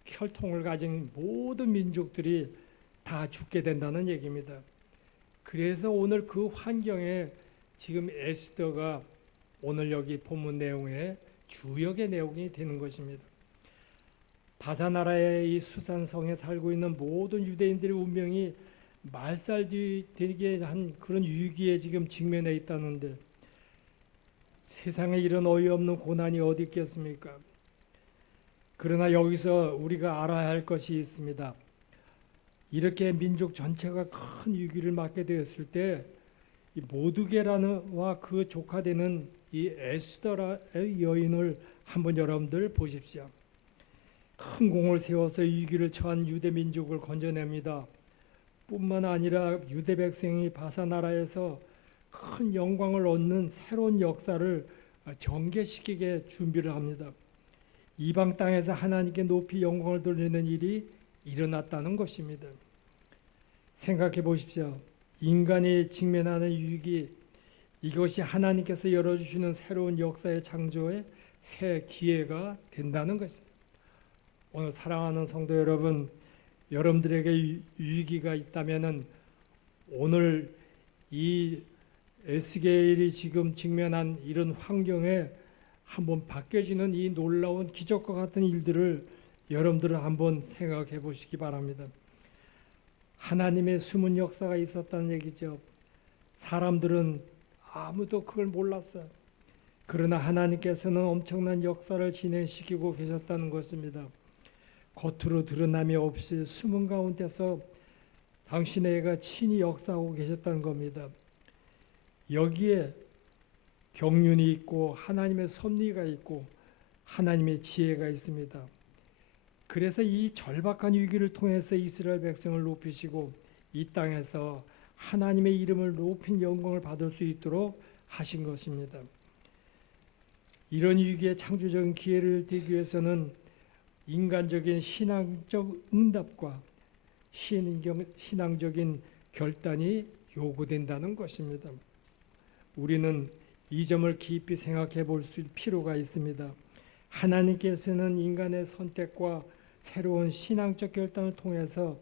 혈통을 가진 모든 민족들이 다 죽게 된다는 얘기입니다. 그래서 오늘 그 환경에 지금 에스더가 오늘 여기 본문 내용의 주역의 내용이 되는 것입니다. 바사 나라의 이 수산성에 살고 있는 모든 유대인들의 운명이 말살되게 한 그런 위기에 지금 직면해 있다는데, 세상에 이런 어이없는 고난이 어디 있겠습니까? 그러나 여기서 우리가 알아야 할 것이 있습니다. 이렇게 민족 전체가 큰 위기를 맞게 되었을 때 이 모두게라와 그 조카되는 이 에스더라의 여인을 한번 여러분들 보십시오. 큰 공을 세워서 위기를 처한 유대 민족을 건져냅니다. 뿐만 아니라 유대 백성이 바사 나라에서 큰 영광을 얻는 새로운 역사를 전개시키게 준비를 합니다. 이방 땅에서 하나님께 높이 영광을 돌리는 일이 일어났다는 것입니다. 생각해 보십시오. 인간이 직면하는 위기, 이것이 하나님께서 열어주시는 새로운 역사의 창조의 새 기회가 된다는 것입니다. 오늘 사랑하는 성도 여러분, 여러분들에게 위기가 있다면은 오늘 이 에스겔이 지금 직면한 이런 환경에 한번 바뀌어지는 이 놀라운 기적과 같은 일들을 여러분들은 한번 생각해 보시기 바랍니다. 하나님의 숨은 역사가 있었다는 얘기죠. 사람들은 아무도 그걸 몰랐어요. 그러나 하나님께서는 엄청난 역사를 진행시키고 계셨다는 것입니다. 겉으로 드러남이 없이 숨은 가운데서 당신의 애가 친히 역사하고 계셨다는 겁니다. 여기에 경륜이 있고 하나님의 섭리가 있고 하나님의 지혜가 있습니다. 그래서 이 절박한 위기를 통해서 이스라엘 백성을 높이시고 이 땅에서 하나님의 이름을 높인 영광을 받을 수 있도록 하신 것입니다. 이런 위기에 창조적인 기회를 되기 위해서는 인간적인 신앙적 응답과 신앙적인 결단이 요구된다는 것입니다. 우리는 이 점을 깊이 생각해 볼 필요가 있습니다. 하나님께서는 인간의 선택과 새로운 신앙적 결단을 통해서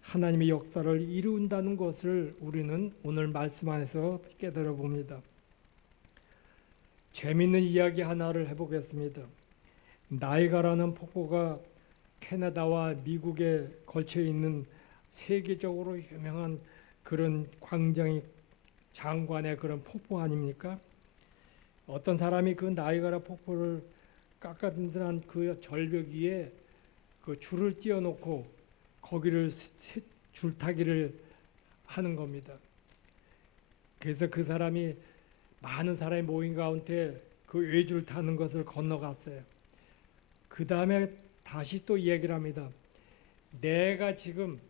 하나님의 역사를 이룬다는 것을 우리는 오늘 말씀 안에서 깨달아 봅니다. 재미있는 이야기 하나를 해보겠습니다. 나이가라는 폭포가 캐나다와 미국에 걸쳐 있는 세계적으로 유명한 그런 광장이 장관의 그런 폭포 아닙니까? 어떤 사람이 그 나이가라 폭포를 깎아둔 그 절벽 위에 그 줄을 띄워놓고 거기를 줄타기를 하는 겁니다. 그래서 그 사람이 많은 사람이 모인 가운데 그 외줄 타는 것을 건너갔어요. 그 다음에 다시 또 얘기를 합니다. 내가 지금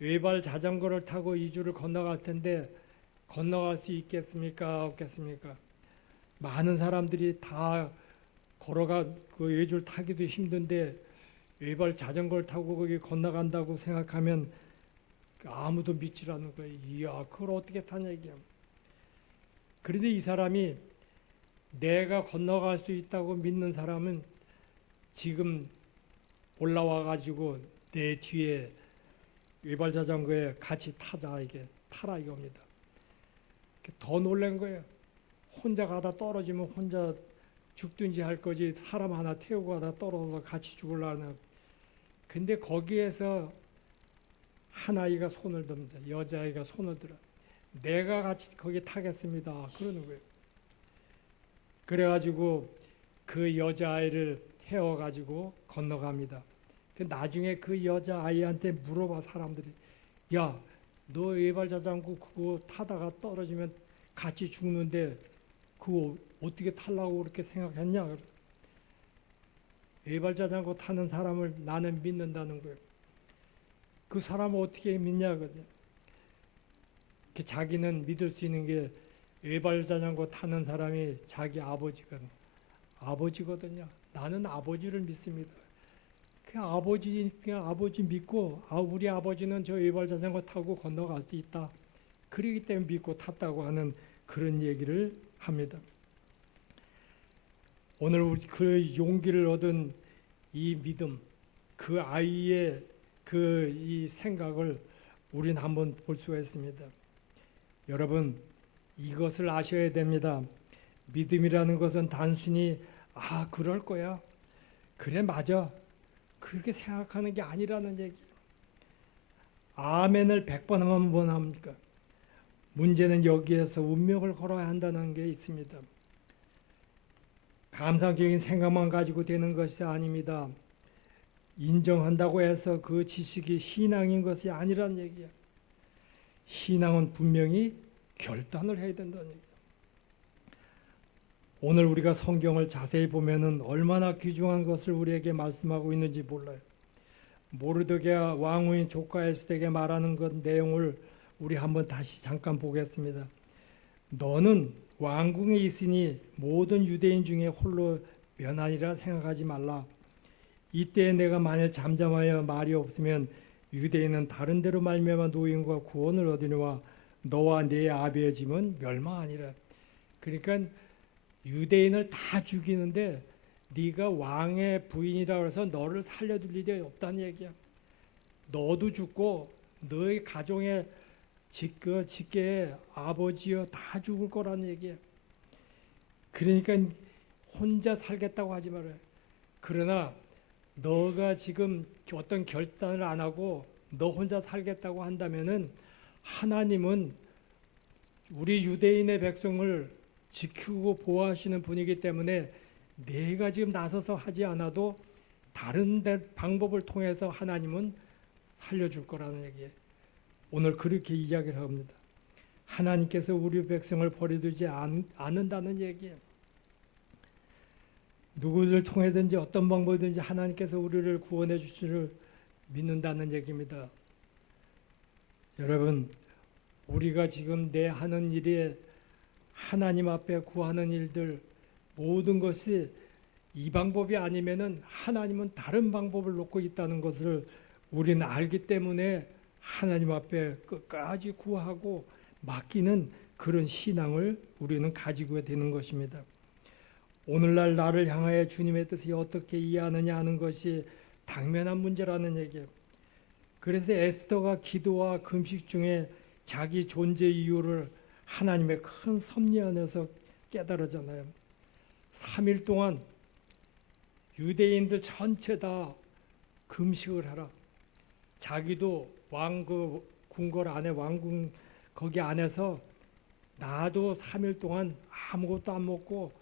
외발 자전거를 타고 이 줄을 건너갈 텐데 건너갈 수 있겠습니까? 없겠습니까? 많은 사람들이 다 걸어가 그 외줄 타기도 힘든데 외발 자전거를 타고 거기 건너간다고 생각하면 아무도 믿질 않는 거예요. 이야, 그걸 어떻게 타냐 이게. 그런데 이 사람이 내가 건너갈 수 있다고 믿는 사람은 지금 올라와 가지고 내 뒤에 외발 자전거에 같이 타자 이게 타라 이겁니다. 더 놀란 거예요. 혼자 가다 떨어지면 혼자 죽든지 할 거지 사람 하나 태우고 가다 떨어져서 같이 죽으려는. 근데 거기에서 한 아이가 손을 듭니다. 여자아이가 손을 들어. 내가 같이 거기 타겠습니다. 그러는 거예요. 그래가지고 그 여자아이를 태워가지고 건너갑니다. 나중에 그 여자아이한테 물어봐 사람들이. 야, 너 외발 자전거 그거 타다가 떨어지면 같이 죽는데 그거 어떻게 타려고 그렇게 생각했냐? 외발 자전거 타는 사람을 나는 믿는다는 거예요. 그 사람을 어떻게 믿냐거든요. 자기는 믿을 수 있는 게 외발 자전거 타는 사람이 자기 아버지거든요. 나는 아버지를 믿습니다. 그냥 아버지 믿고 우리 아버지는 저 외발 자전거 타고 건너갈 수 있다. 그러기 때문에 믿고 탔다고 하는 그런 얘기를 합니다. 오늘 그 용기를 얻은 이 믿음, 그 아이의 그 이 생각을 우리는 한번 볼 수가 있습니다. 여러분, 이것을 아셔야 됩니다. 믿음이라는 것은 단순히 그럴 거야. 그래 맞아. 그렇게 생각하는 게 아니라는 얘기. 아멘을 100번 하면 뭐 합니까? 문제는 여기에서 운명을 걸어야 한다는 게 있습니다. 감상적인 생각만 가지고 되는 것이 아닙니다. 인정한다고 해서 그 지식이 신앙인 것이 아니란 얘기야. 신앙은 분명히 결단을 해야 된다는 얘기야. 오늘 우리가 성경을 자세히 보면은 얼마나 귀중한 것을 우리에게 말씀하고 있는지 몰라요. 모르드게가 왕후인 조카 에스더에게 말하는 것 내용을 우리 한번 다시 잠깐 보겠습니다. 너는 왕궁에 있으니 모든 유대인 중에 홀로 면하니라 생각하지 말라. 이때 내가 만일 잠잠하여 말이 없으면 유대인은 다른 데로 말미암아 노임과 구원을 얻으니와 너와 네 아비의 집은 멸망하니라. 그러니까 유대인을 다 죽이는데 네가 왕의 부인이라 해서 너를 살려둘 일이 없다는 얘기야. 너도 죽고 너의 가정의 직계 아버지여 다 죽을 거라는 얘기야. 그러니까 혼자 살겠다고 하지 말아요. 그러나 너가 지금 어떤 결단을 안 하고 너 혼자 살겠다고 한다면은 하나님은 우리 유대인의 백성을 지키고 보호하시는 분이기 때문에 내가 지금 나서서 하지 않아도 다른 방법을 통해서 하나님은 살려줄 거라는 얘기예요. 오늘 그렇게 이야기를 합니다. 하나님께서 우리 백성을 버려두지 않는다는 얘기예요. 누구를 통해든지 어떤 방법이든지 하나님께서 우리를 구원해 주시를 믿는다는 얘기입니다. 여러분, 우리가 지금 내 하는 일에 하나님 앞에 구하는 일들 모든 것이 이 방법이 아니면은 하나님은 다른 방법을 놓고 있다는 것을 우리는 알기 때문에 하나님 앞에 끝까지 구하고 맡기는 그런 신앙을 우리는 가지고 되는 것입니다. 오늘날 나를 향하여 주님의 뜻이 어떻게 이해하느냐 하는 것이 당면한 문제라는 얘기예요. 그래서 에스더가 기도와 금식 중에 자기 존재 이유를 하나님의 큰 섭리 안에서 깨달았잖아요. 3일 동안 유대인들 전체 다 금식을 하라. 자기도 왕그 궁궐 안에 왕궁 거기 안에서 나도 3일 동안 아무것도 안 먹고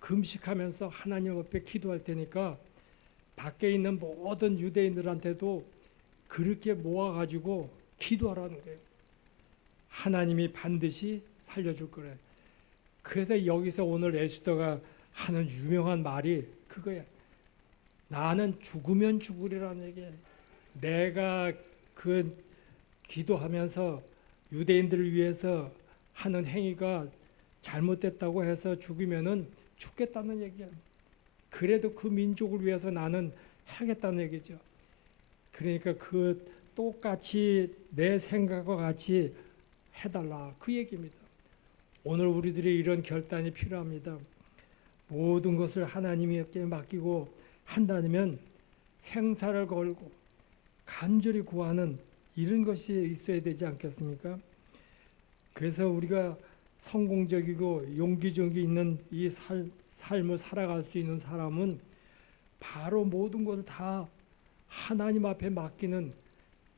금식하면서 하나님 앞에 기도할 테니까 밖에 있는 모든 유대인들한테도 그렇게 모아가지고 기도하라는 거예요. 하나님이 반드시 살려줄 거래. 그래서 여기서 오늘 에스더가 하는 유명한 말이 그거야. 나는 죽으면 죽으리라는 얘기예요. 내가 그 기도하면서 유대인들을 위해서 하는 행위가 잘못됐다고 해서 죽으면은 죽겠다는 얘기야. 그래도 그 민족을 위해서 나는 하겠다는 얘기죠. 그러니까 그 똑같이 내 생각과 같이 해달라 그 얘기입니다. 오늘 우리들이 이런 결단이 필요합니다. 모든 것을 하나님께 맡기고 한다면 생사를 걸고 간절히 구하는 이런 것이 있어야 되지 않겠습니까? 그래서 우리가 성공적이고 용기적이 있는 이 삶을 살아갈 수 있는 사람은 바로 모든 것을 다 하나님 앞에 맡기는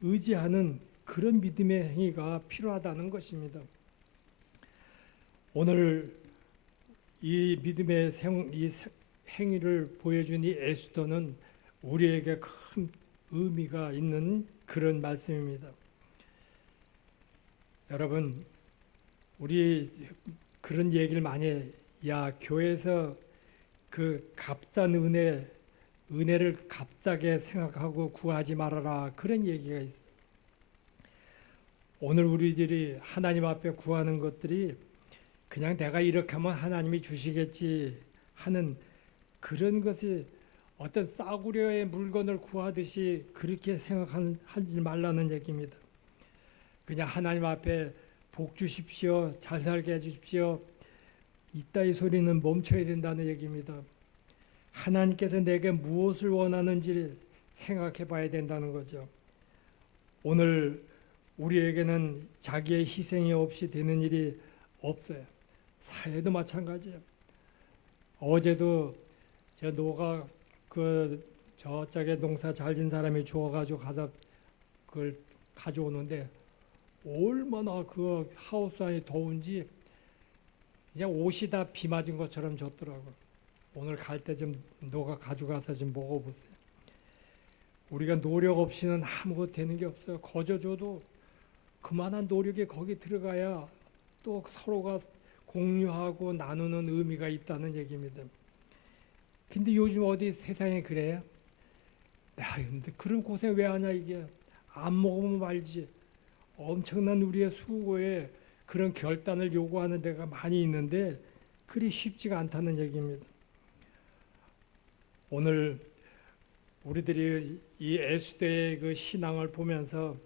의지하는 그런 믿음의 행위가 필요하다는 것입니다. 오늘 이 믿음의 행위를 보여준 이 에스더는 우리에게 큰 의미가 있는 그런 말씀입니다. 여러분, 우리 그런 얘기를 많이 해요. 야, 교회에서 그 값싼 은혜를 값싸게 생각하고 구하지 말아라. 그런 얘기가 있어요. 오늘 우리들이 하나님 앞에 구하는 것들이 그냥 내가 이렇게 하면 하나님이 주시겠지 하는 그런 것이 어떤 싸구려의 물건을 구하듯이 그렇게 생각하지 말라는 얘기입니다. 그냥 하나님 앞에 복 주십시오, 잘 살게 해주십시오, 이따위 소리는 멈춰야 된다는 얘기입니다. 하나님께서 내게 무엇을 원하는지 생각해 봐야 된다는 거죠. 오늘 우리에게는 자기의 희생이 없이 되는 일이 없어요. 사회도 마찬가지예요. 어제도 저 노가 저쪽에 농사 잘 진 사람이 주워가지고 가서 그걸 가져오는데 얼마나 그 하우스 안이 더운지 그냥 옷이 다 비 맞은 것처럼 졌더라고요. 오늘 갈 때 좀 노가 가져가서 좀 먹어보세요. 우리가 노력 없이는 아무것도 되는 게 없어요. 거저 줘도 그만한 노력이 거기 들어가야 또 서로가 공유하고 나누는 의미가 있다는 얘기입니다. 근데 요즘 어디 세상에 그래요? 야, 근데 그런 고생 왜 하냐 이게. 안 먹으면 말지. 엄청난 우리의 수고에 그런 결단을 요구하는 데가 많이 있는데 그리 쉽지가 않다는 얘기입니다. 오늘 우리들이 이 에스더의 그 신앙을 보면서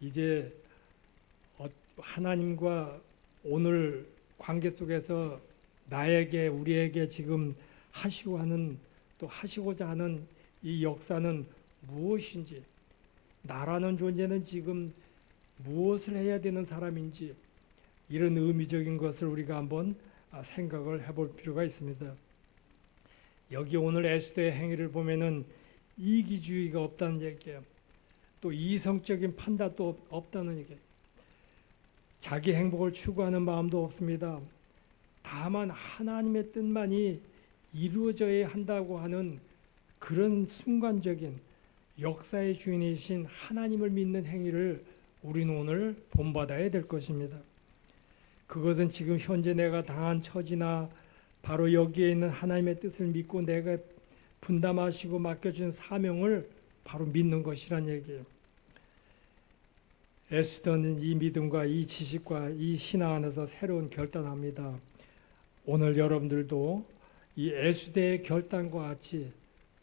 이제 하나님과 오늘 관계 속에서 나에게 우리에게 지금 하시고자 하는 이 역사는 무엇인지, 나라는 존재는 지금 무엇을 해야 되는 사람인지 이런 의미적인 것을 우리가 한번 생각을 해볼 필요가 있습니다. 여기 오늘 에스더의 행위를 보면은 이기주의가 없다는 얘기예요. 또 이성적인 판단도 없다는 얘기예요. 자기 행복을 추구하는 마음도 없습니다. 다만 하나님의 뜻만이 이루어져야 한다고 하는 그런 순간적인 역사의 주인이신 하나님을 믿는 행위를 우리는 오늘 본받아야 될 것입니다. 그것은 지금 현재 내가 당한 처지나 바로 여기에 있는 하나님의 뜻을 믿고 내가 분담하시고 맡겨준 사명을 바로 믿는 것이란 얘기예요. 에스더는 이 믿음과 이 지식과 이 신앙 안에서 새로운 결단합니다. 오늘 여러분들도 이 에스더의 결단과 같이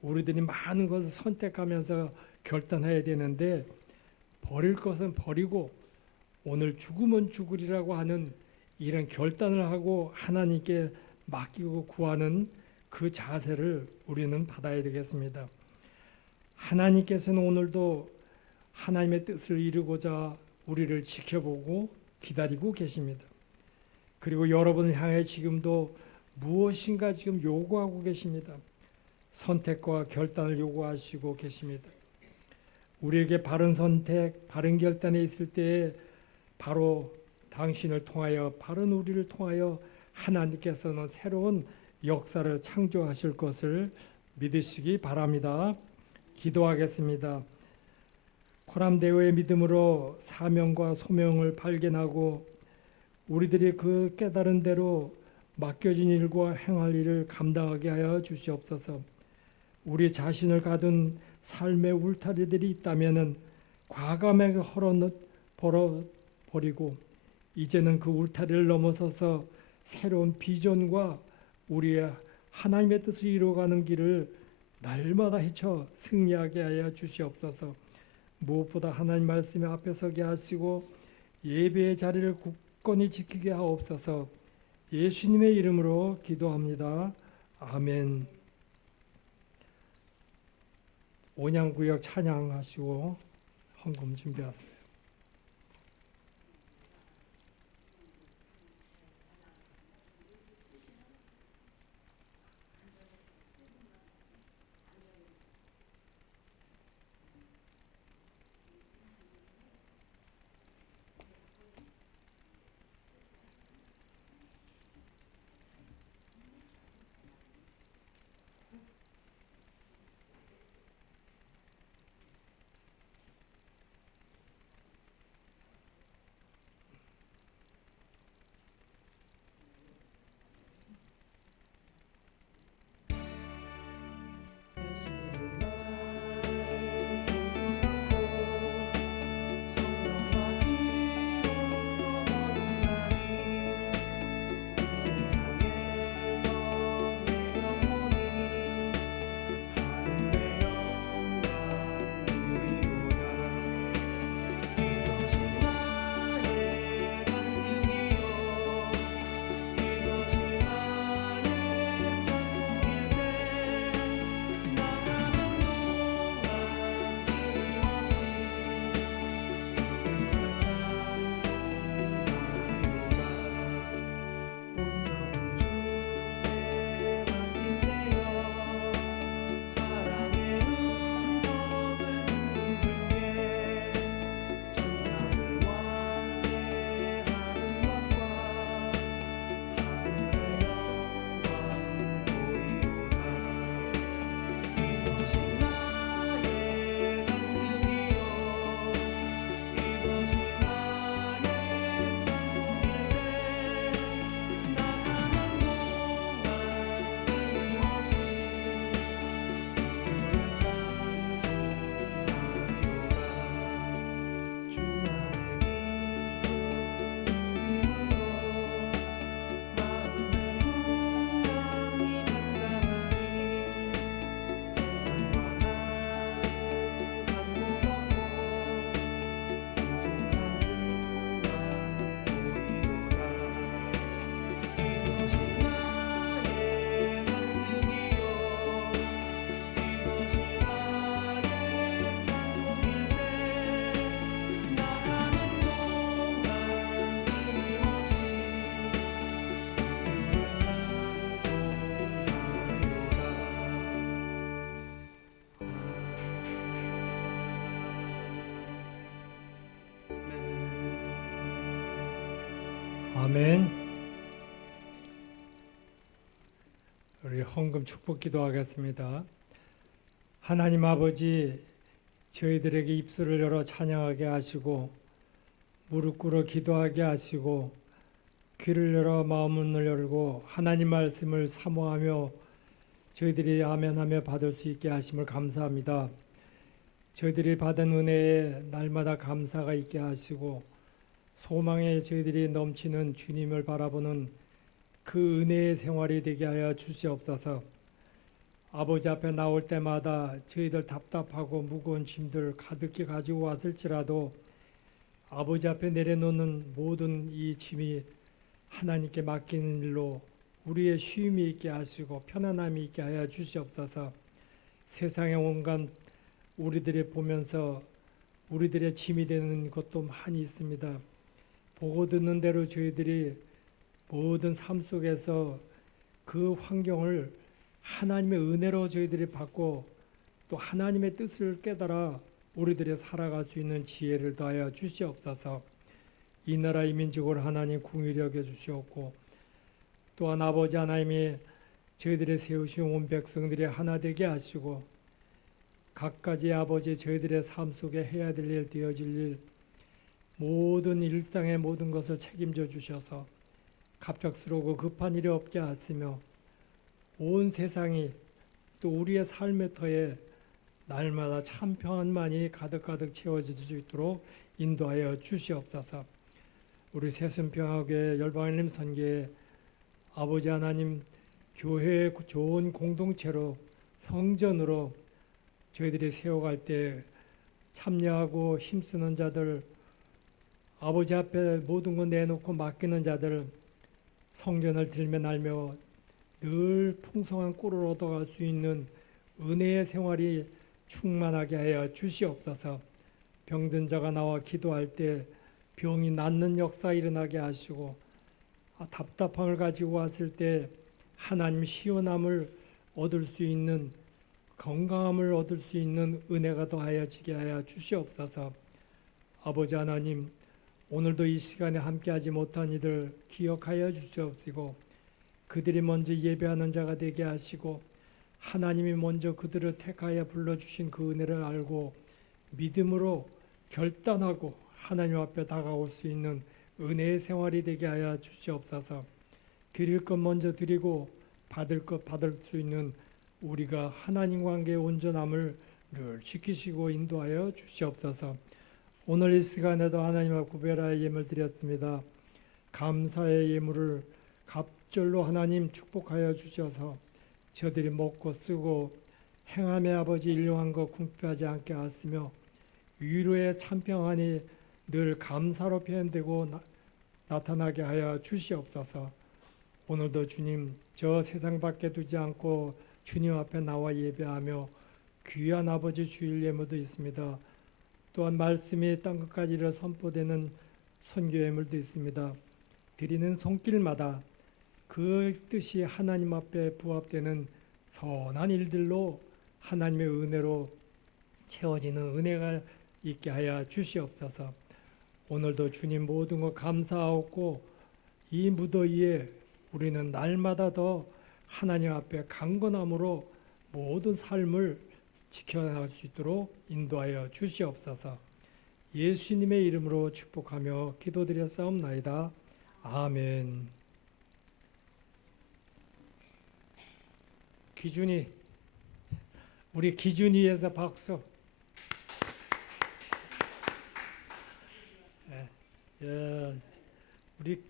우리들이 많은 것을 선택하면서 결단해야 되는데 버릴 것은 버리고 오늘 죽으면 죽으리라고 하는 이런 결단을 하고 하나님께 맡기고 구하는 그 자세를 우리는 받아야 되겠습니다. 하나님께서는 오늘도 하나님의 뜻을 이루고자 우리를 지켜보고 기다리고 계십니다. 그리고 여러분을 향해 지금도 무엇인가 지금 요구하고 계십니다. 선택과 결단을 요구하시고 계십니다. 우리에게 바른 선택, 바른 결단이 있을 때에 바로 당신을 통하여, 바른 우리를 통하여 하나님께서는 새로운 역사를 창조하실 것을 믿으시기 바랍니다. 기도하겠습니다. 코람데오의 믿음으로 사명과 소명을 발견하고 우리들이 그 깨달은 대로 맡겨진 일과 행할 일을 감당하게 하여 주시옵소서. 우리 자신을 가둔 삶의 울타리들이 있다면은 과감하게 버리고 이제는 그 울타리를 넘어서서 새로운 비전과 우리의 하나님의 뜻을 이루어가는 길을 날마다 헤쳐 승리하게 하여 주시옵소서. 무엇보다 하나님 말씀에 앞에 서게 하시고 예배의 자리를 굳건히 지키게 하옵소서. 예수님의 이름으로 기도합니다. 아멘. 온양구역 찬양하시고 헌금 준비하세요. 아멘. 우리 헌금 축복 기도하겠습니다. 하나님 아버지, 저희들에게 입술을 열어 찬양하게 하시고 무릎 꿇어 기도하게 하시고 귀를 열어 마음문을 열고 하나님 말씀을 사모하며 저희들이 아멘하며 받을 수 있게 하심을 감사합니다. 저희들이 받은 은혜에 날마다 감사가 있게 하시고 소망에 저희들이 넘치는 주님을 바라보는 그 은혜의 생활이 되게 하여 주시옵소서. 아버지 앞에 나올 때마다 저희들 답답하고 무거운 짐들 가득히 가지고 왔을지라도 아버지 앞에 내려놓는 모든 이 짐이 하나님께 맡기는 일로 우리의 쉼이 있게 하시고 편안함이 있게 하여 주시옵소서. 세상의 온갖 우리들이 보면서 우리들의 짐이 되는 것도 많이 있습니다. 보고 듣는 대로 저희들이 모든 삶 속에서 그 환경을 하나님의 은혜로 저희들이 받고 또 하나님의 뜻을 깨달아 우리들이 살아갈 수 있는 지혜를 더하여 주시옵소서. 이 나라 이 민족을 하나님 궁휼히 여겨 주시옵고 또한 아버지 하나님이 저희들이 세우신 온 백성들이 하나 되게 하시고 각가지 아버지 저희들의 삶 속에 해야 될 일 되어질 일 모든 일상의 모든 것을 책임져 주셔서 갑작스러우고 급한 일이 없게 하시며 온 세상이 또 우리의 삶의 터에 날마다 참 평안만이 가득가득 채워질 수 있도록 인도하여 주시옵소서. 우리 새순평화교회 열방하나님 선교회 아버지 하나님 교회의 좋은 공동체로 성전으로 저희들이 세워갈 때 참여하고 힘쓰는 자들, 아버지 앞에 모든 것 내놓고 맡기는 자들, 성전을 들며 날며 늘 풍성한 꼴을 얻어갈 수 있는 은혜의 생활이 충만하게 하여 주시옵소서. 병든 자가 나와 기도할 때 병이 낫는 역사 일어나게 하시고, 답답함을 가지고 왔을 때 하나님 시원함을 얻을 수 있는, 건강함을 얻을 수 있는 은혜가 더하여지게 하여 주시옵소서. 아버지 하나님, 오늘도 이 시간에 함께하지 못한 이들 기억하여 주시옵시고, 그들이 먼저 예배하는 자가 되게 하시고, 하나님이 먼저 그들을 택하여 불러주신 그 은혜를 알고 믿음으로 결단하고 하나님 앞에 다가올 수 있는 은혜의 생활이 되게 하여 주시옵소서. 드릴 것 먼저 드리고 받을 것 받을 수 있는 우리가 하나님 관계의 온전함을 늘 지키시고 인도하여 주시옵소서. 오늘 이 시간에도 하나님 앞 구별하여 예물 드렸습니다. 감사의 예물을 갑절로 하나님 축복하여 주셔서 저들이 먹고 쓰고 행함의 아버지 일용한 것 궁핍하지 않게 하시며 위로의 참평하니 늘 감사로 표현되고 나타나게 하여 주시옵소서. 오늘도 주님, 저 세상 밖에 두지 않고 주님 앞에 나와 예배하며 귀한 아버지 주일 예물도 있습니다. 또한 말씀이 땅끝까지 이르러 선포되는 선교 예물도 있습니다. 드리는 손길마다 그 뜻이 하나님 앞에 부합되는 선한 일들로 하나님의 은혜로 채워지는 은혜가 있게 하여 주시옵소서. 오늘도 주님 모든 것 감사하고 이 무더위에 우리는 날마다 더 하나님 앞에 강건함으로 모든 삶을 지켜나갈 수 있도록 인도하여 주시옵소서. 예수님의 이름으로 축복하며 기도드렸사옵나이다. 아멘. 기준이, 우리 기준이에서 박수. 우리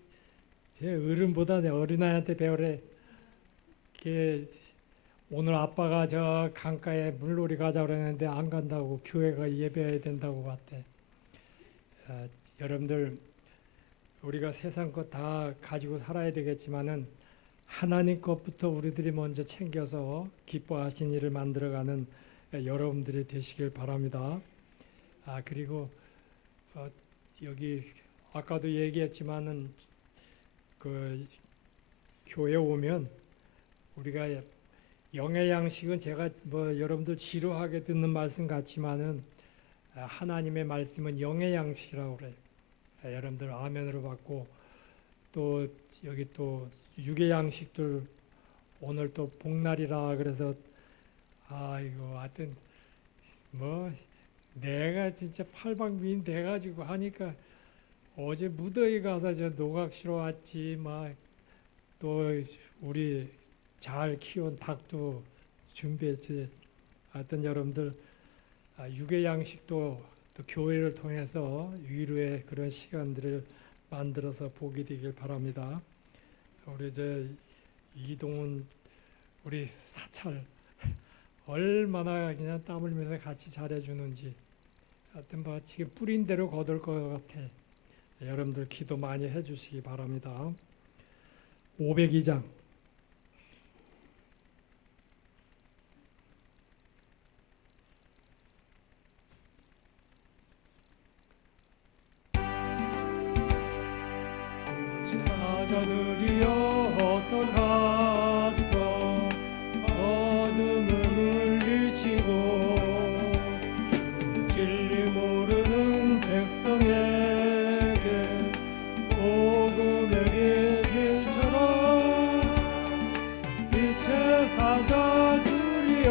제 어른보다 어린아이한테 배우래. 오늘 아빠가 저 강가에 물놀이 가자고 그랬는데 안 간다고, 교회가 예배해야 된다고 갔대. 여러분들, 우리가 세상 것 다 가지고 살아야 되겠지만은 하나님 것부터 우리들이 먼저 챙겨서 기뻐하신 일을 만들어가는 여러분들이 되시길 바랍니다. 그리고 여기 아까도 얘기했지만은 그 교회 오면 우리가 영의 양식은 제가 여러분들 지루하게 듣는 말씀 같지만은 하나님의 말씀은 영의 양식이라고 그래요. 여러분들 아멘으로 받고, 또 여기 또 육의 양식들 오늘 또 복날이라 그래서 이거 하여튼 내가 진짜 팔방미인 돼가지고 하니까 어제 무더위 가서 저 노각시로 왔지. 또 우리 잘 키운 닭도 준비했지. 하여튼 여러분들 육의 양식도 또 교회를 통해서 위로의 그런 시간들을 만들어서 보게 되길 바랍니다. 우리 이동훈 우리 사찰 얼마나 그냥 땀 흘리면서 같이 잘해주는지, 하여튼 지금 뿌린 대로 거둘 것 같아. 여러분들 기도 많이 해주시기 바랍니다. 502장. 사자들이여 어서 가서 어둠을 물리치고 진리 모르는 백성에게 복음의 빛처럼 빛의 사자들이여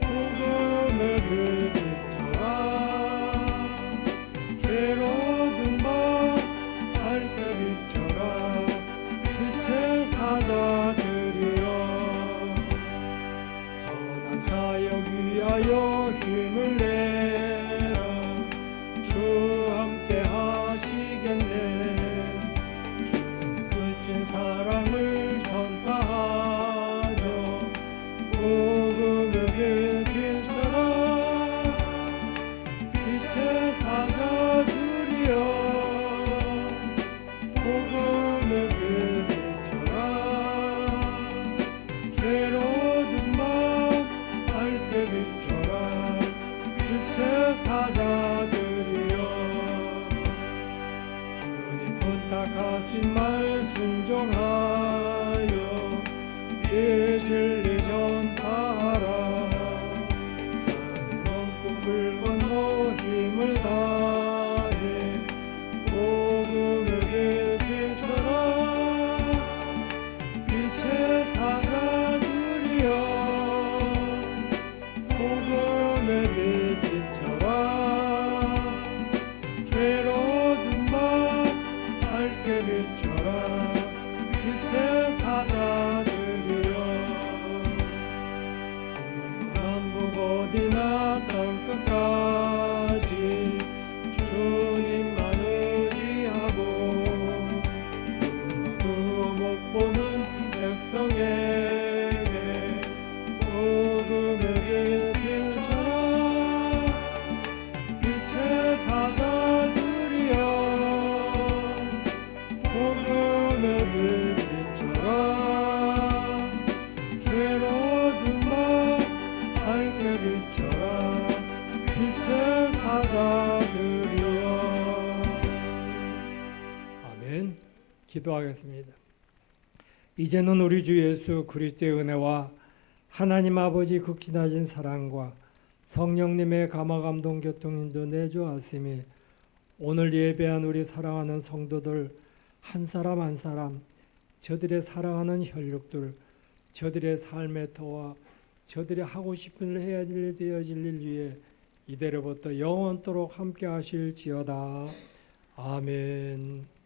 복음의 빛처럼 괴로운 밤 밝게 비춰라. 부탁하신 말 순종하여 이 진리 전하라. 산 넘고 물 건너 힘을 다해 복음의 길 비춰라. 빛의 사자들이여 복음의 길 비춰라. 괴로운 밤 밝게 비춰라. 빛의 사자들이여 동서남북 어디나 땅끝까지 주님만 의지하고 누구도 못 보는 백성에게 복음의 길 비춰라. 빛의 사자들이여 복음의 길 비춰라. 괴로운 밤 밝게 비춰라. 빛의 사자들이여. 아멘. 기도하겠습니다. 이제는 우리 주 예수 그리스도의 은혜와 하나님 아버지 극진하신 사랑과 성령님의 감화 감동 교통 인도 내주하심이 오늘 예배한 우리 사랑하는 성도들 한 사람 한 사람 저들의 사랑하는 혈육들 저들의 삶의 터와 저들이 하고 싶은 일 해야 될 되어질 일 위해 이대로부터 영원토록 함께 하실지어다. 아멘.